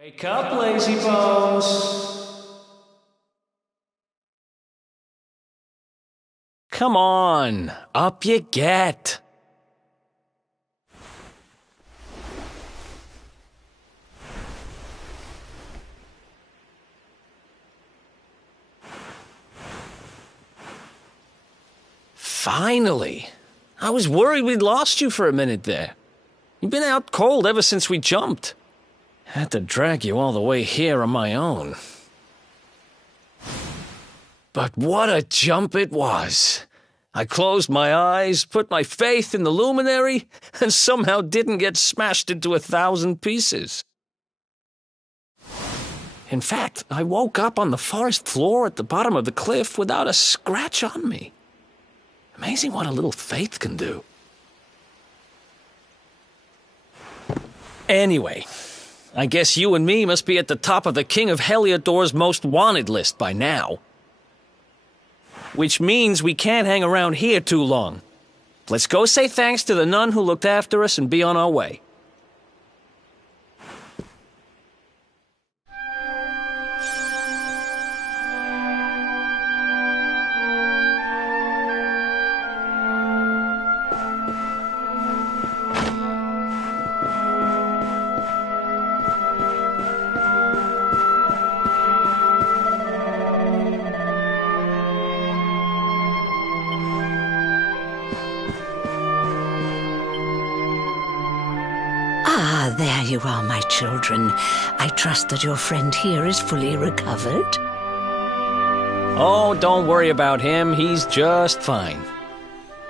Wake up, lazy bones! Come on, up you get! Finally! I was worried we'd lost you for a minute there. You've been out cold ever since we jumped. Had to drag you all the way here on my own. But what a jump it was! I closed my eyes, put my faith in the luminary, and somehow didn't get smashed into 1,000 pieces. In fact, I woke up on the forest floor at the bottom of the cliff without a scratch on me. Amazing what a little faith can do. Anyway, I guess you and me must be at the top of the King of Heliodor's most wanted list by now. Which means we can't hang around here too long. Let's go say thanks to the nun who looked after us and be on our way. Ah, there you are, my children. I trust that your friend here is fully recovered. Oh, don't worry about him. He's just fine.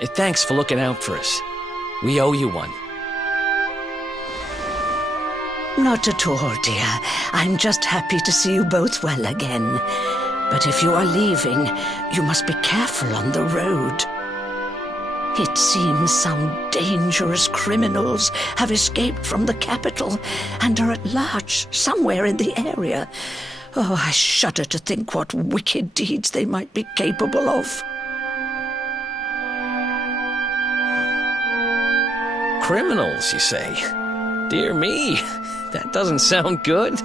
Thanks for looking out for us. We owe you one. Not at all, dear. I'm just happy to see you both well again. But if you are leaving, you must be careful on the road. It seems some dangerous criminals have escaped from the capital and are at large somewhere in the area. Oh, I shudder to think what wicked deeds they might be capable of. Criminals, you say? Dear me, that doesn't sound good.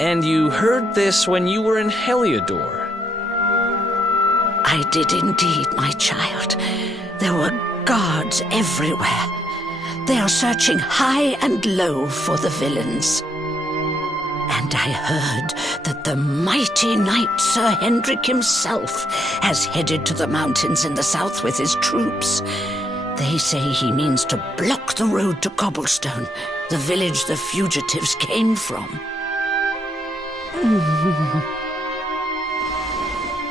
And you heard this when you were in Heliodor? I did indeed, my child. There were guards everywhere. They are searching high and low for the villains. And I heard that the mighty knight Sir Hendrik himself has headed to the mountains in the south with his troops. They say he means to block the road to Cobblestone, the village the fugitives came from.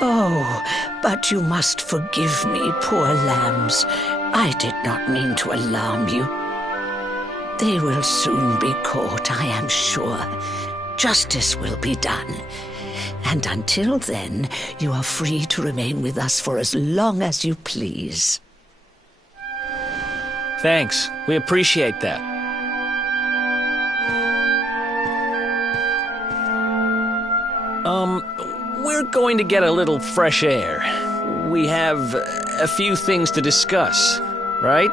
Oh, but you must forgive me, poor lambs. I did not mean to alarm you. They will soon be caught, I am sure. Justice will be done. And until then, you are free to remain with us for as long as you please. Thanks. We appreciate that. We're going to get a little fresh air. We have a few things to discuss, right?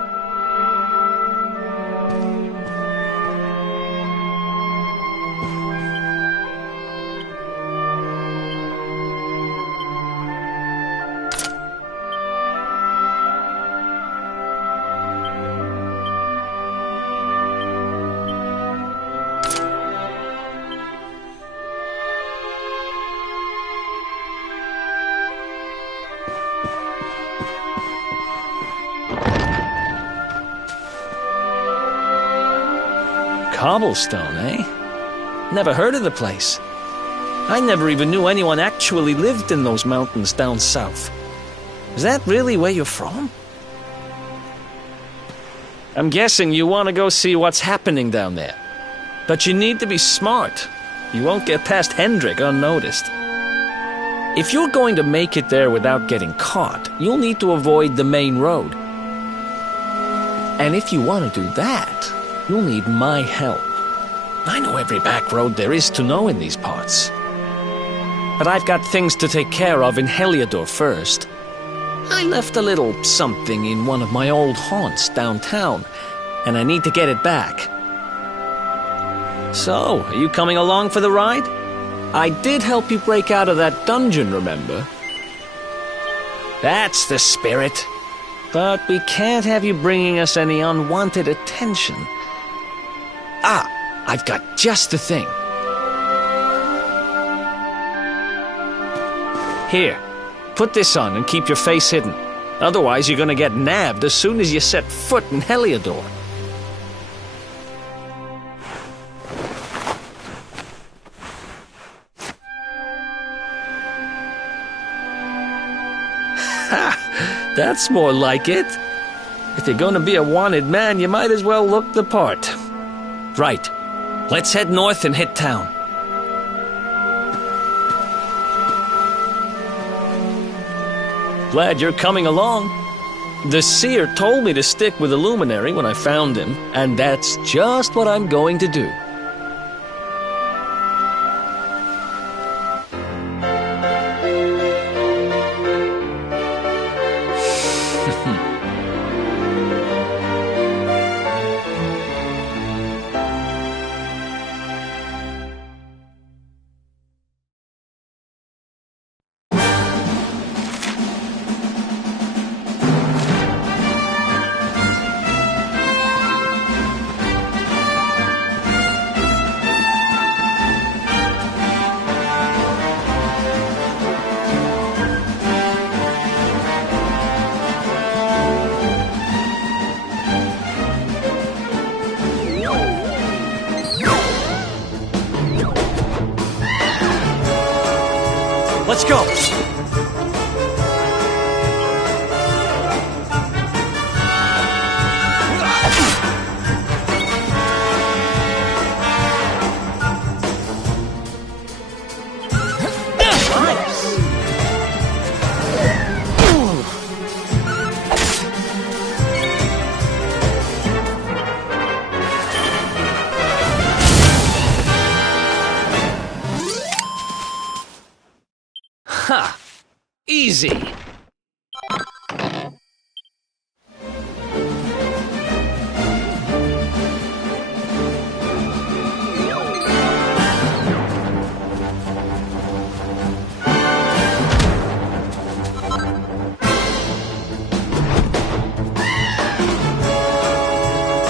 Cobblestone, eh? Never heard of the place. I never even knew anyone actually lived in those mountains down south. Is that really where you're from? I'm guessing you want to go see what's happening down there. But you need to be smart. You won't get past Hendrik unnoticed. If you're going to make it there without getting caught, you'll need to avoid the main road. And if you want to do that, you'll need my help. I know every back road there is to know in these parts. But I've got things to take care of in Heliodor first. I left a little something in one of my old haunts downtown, and I need to get it back. So, are you coming along for the ride? I did help you break out of that dungeon, remember? That's the spirit. But we can't have you bringing us any unwanted attention. Ah, I've got just the thing. Here, put this on and keep your face hidden. Otherwise, you're gonna get nabbed as soon as you set foot in Heliodor. Ha! That's more like it. If you're gonna be a wanted man, you might as well look the part. Right. Let's head north and hit town. Glad you're coming along. The seer told me to stick with the luminary when I found him, and that's just what I'm going to do. Let's go! Ha! Easy!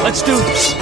Let's do this!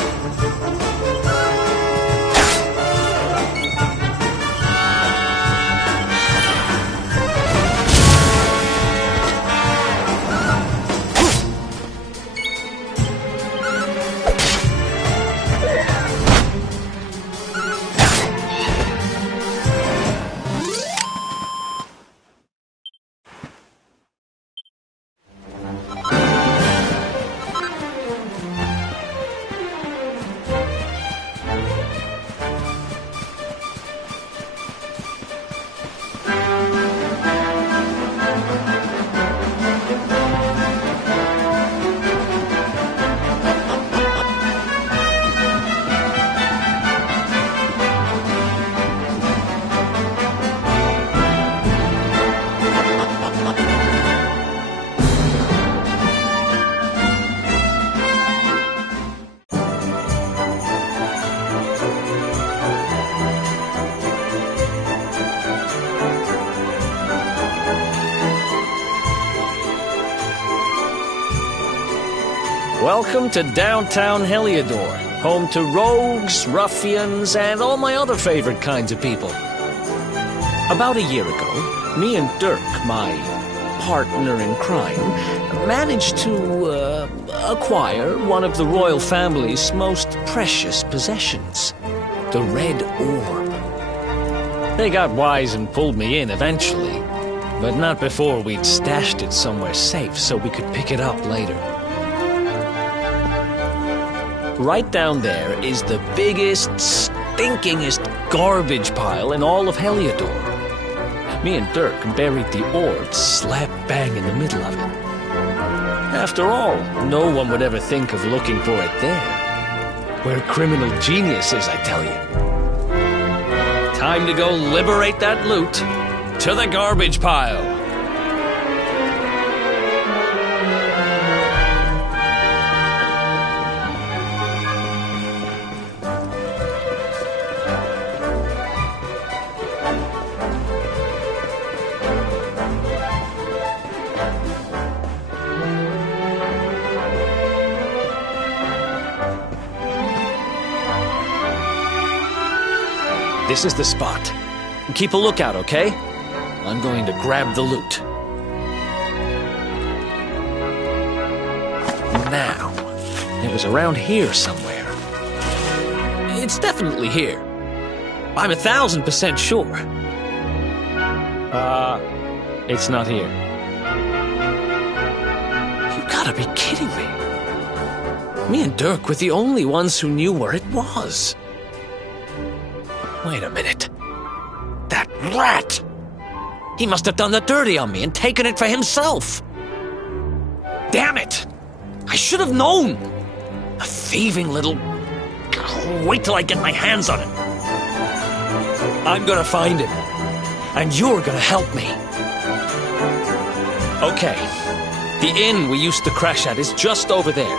Welcome to downtown Heliodor, home to rogues, ruffians, and all my other favorite kinds of people. About a year ago, me and Dirk, my partner in crime, managed to acquire one of the royal family's most precious possessions, the Red Orb. They got wise and pulled me in eventually, but not before we'd stashed it somewhere safe so we could pick it up later. Right down there is the biggest, stinkingest garbage pile in all of Heliodor. Me and Dirk buried the orb slap bang in the middle of it. After all, no one would ever think of looking for it there. We're criminal geniuses, I tell you. Time to go liberate that loot. To the garbage pile. This is the spot. Keep a lookout, okay? I'm going to grab the loot. Now, it was around here somewhere. It's definitely here. I'm 1,000% sure. It's not here. You gotta be kidding me. Me and Dirk were the only ones who knew where it was. Wait a minute. That rat! He must have done the dirty on me and taken it for himself. Damn it! I should have known! A thieving little... Wait till I get my hands on it. I'm gonna find him. And you're gonna help me. Okay. The inn we used to crash at is just over there.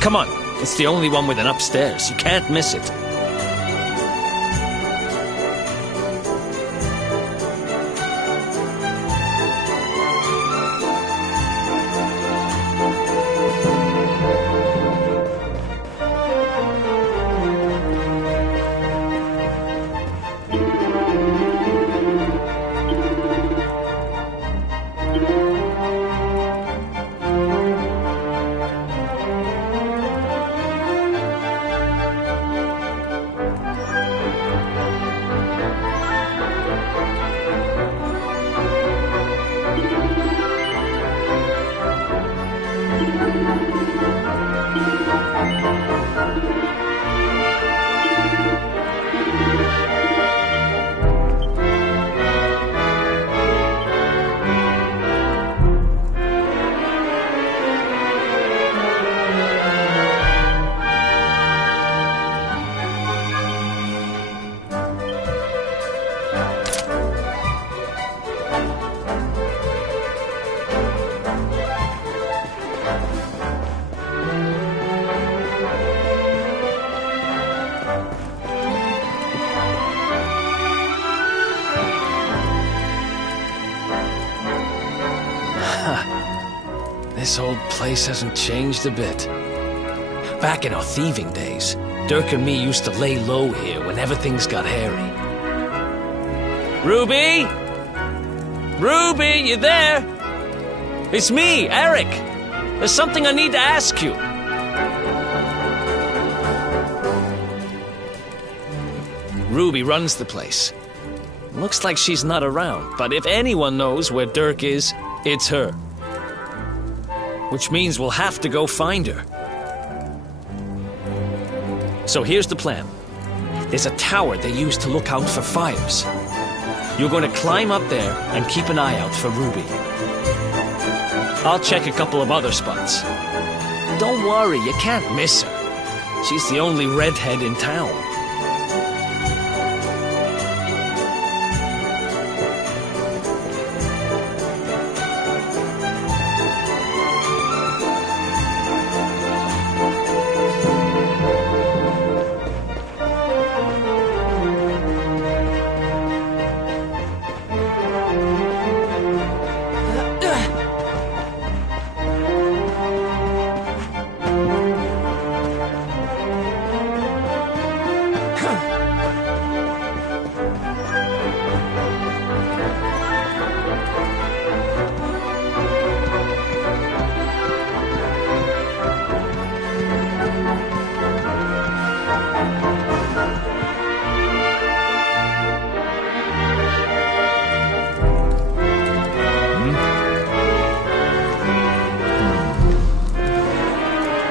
Come on. It's the only one with an upstairs. You can't miss it. This old place hasn't changed a bit. Back in our thieving days, Dirk and me used to lay low here whenever things got hairy. Ruby? Ruby, you there? It's me, Eric. There's something I need to ask you. Ruby runs the place. Looks like she's not around, but if anyone knows where Dirk is, it's her. Which means we'll have to go find her. So here's the plan. There's a tower they use to look out for fires. You're going to climb up there and keep an eye out for Ruby. I'll check a couple of other spots. Don't worry, you can't miss her. She's the only redhead in town.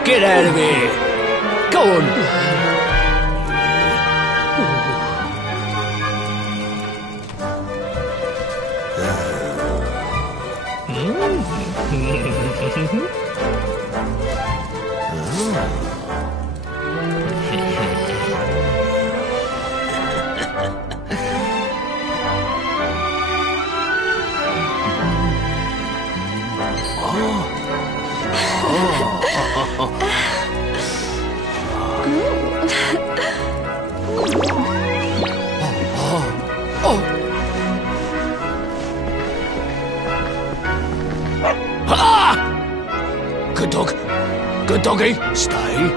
Get out of here! Go on! Good dog. Good doggy. Stay.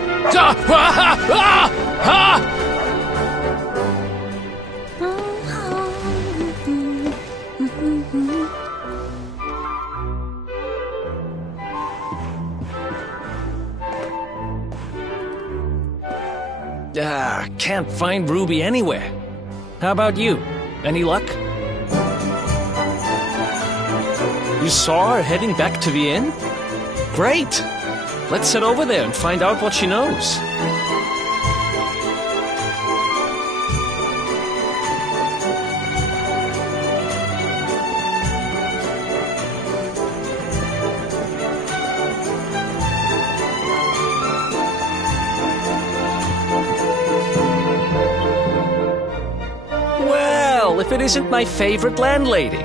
can't find Ruby anywhere. How about you? Any luck? You saw her heading back to the inn? Great! Let's head over there and find out what she knows. Well, if it isn't my favorite landlady.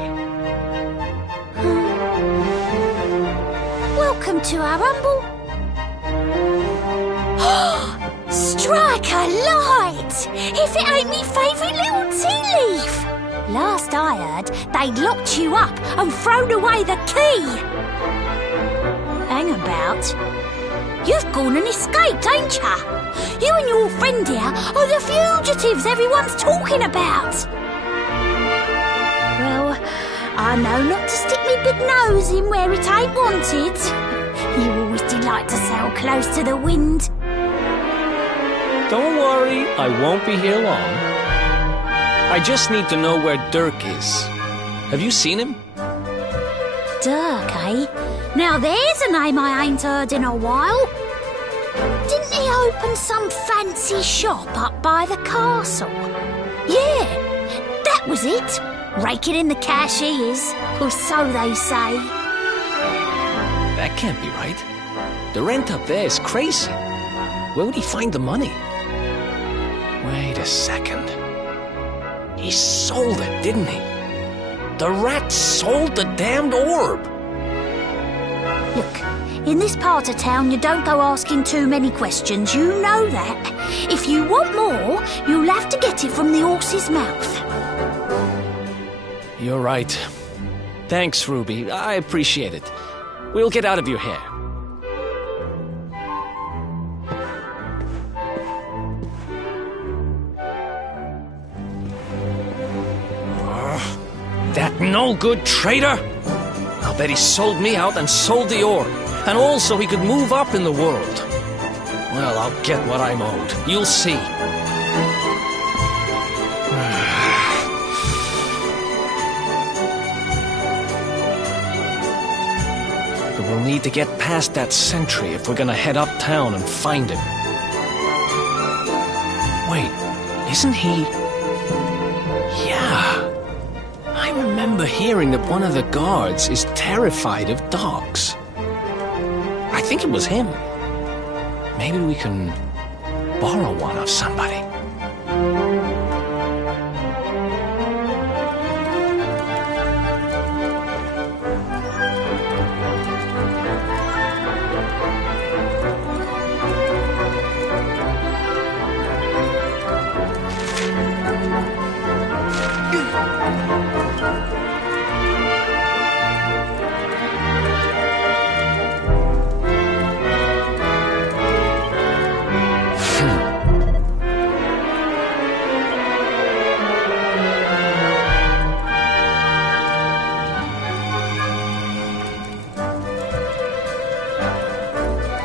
Welcome to our humble... Strike a light! If it ain't me favourite little tea leaf! Last I heard, they'd locked you up and thrown away the key! Hang about. You've gone and escaped, ain't ya? You and your friend here are the fugitives everyone's talking about! Well, I know not to stick me big nose in where it ain't wanted. You always delight to sail close to the wind. Don't worry, I won't be here long. I just need to know where Dirk is. Have you seen him? Dirk, eh? Now there's a name I ain't heard in a while. Didn't he open some fancy shop up by the castle? Yeah, that was it. Raking in the cash he is, or so they say. That can't be right. The rent up there is crazy. Where would he find the money? Wait a second. He sold it, didn't he? The rat sold the damned orb. Look, in this part of town you don't go asking too many questions, you know that. If you want more, you'll have to get it from the horse's mouth. You're right. Thanks, Ruby. I appreciate it. We'll get out of your hair. That no-good traitor! I'll bet he sold me out and sold the orb. And also he could move up in the world. Well, I'll get what I'm owed. You'll see. But we'll need to get past that sentry if we're gonna head uptown and find him. Wait, isn't he... Yeah. I remember hearing that one of the guards is terrified of dogs. I think it was him. Maybe we can borrow one of somebody.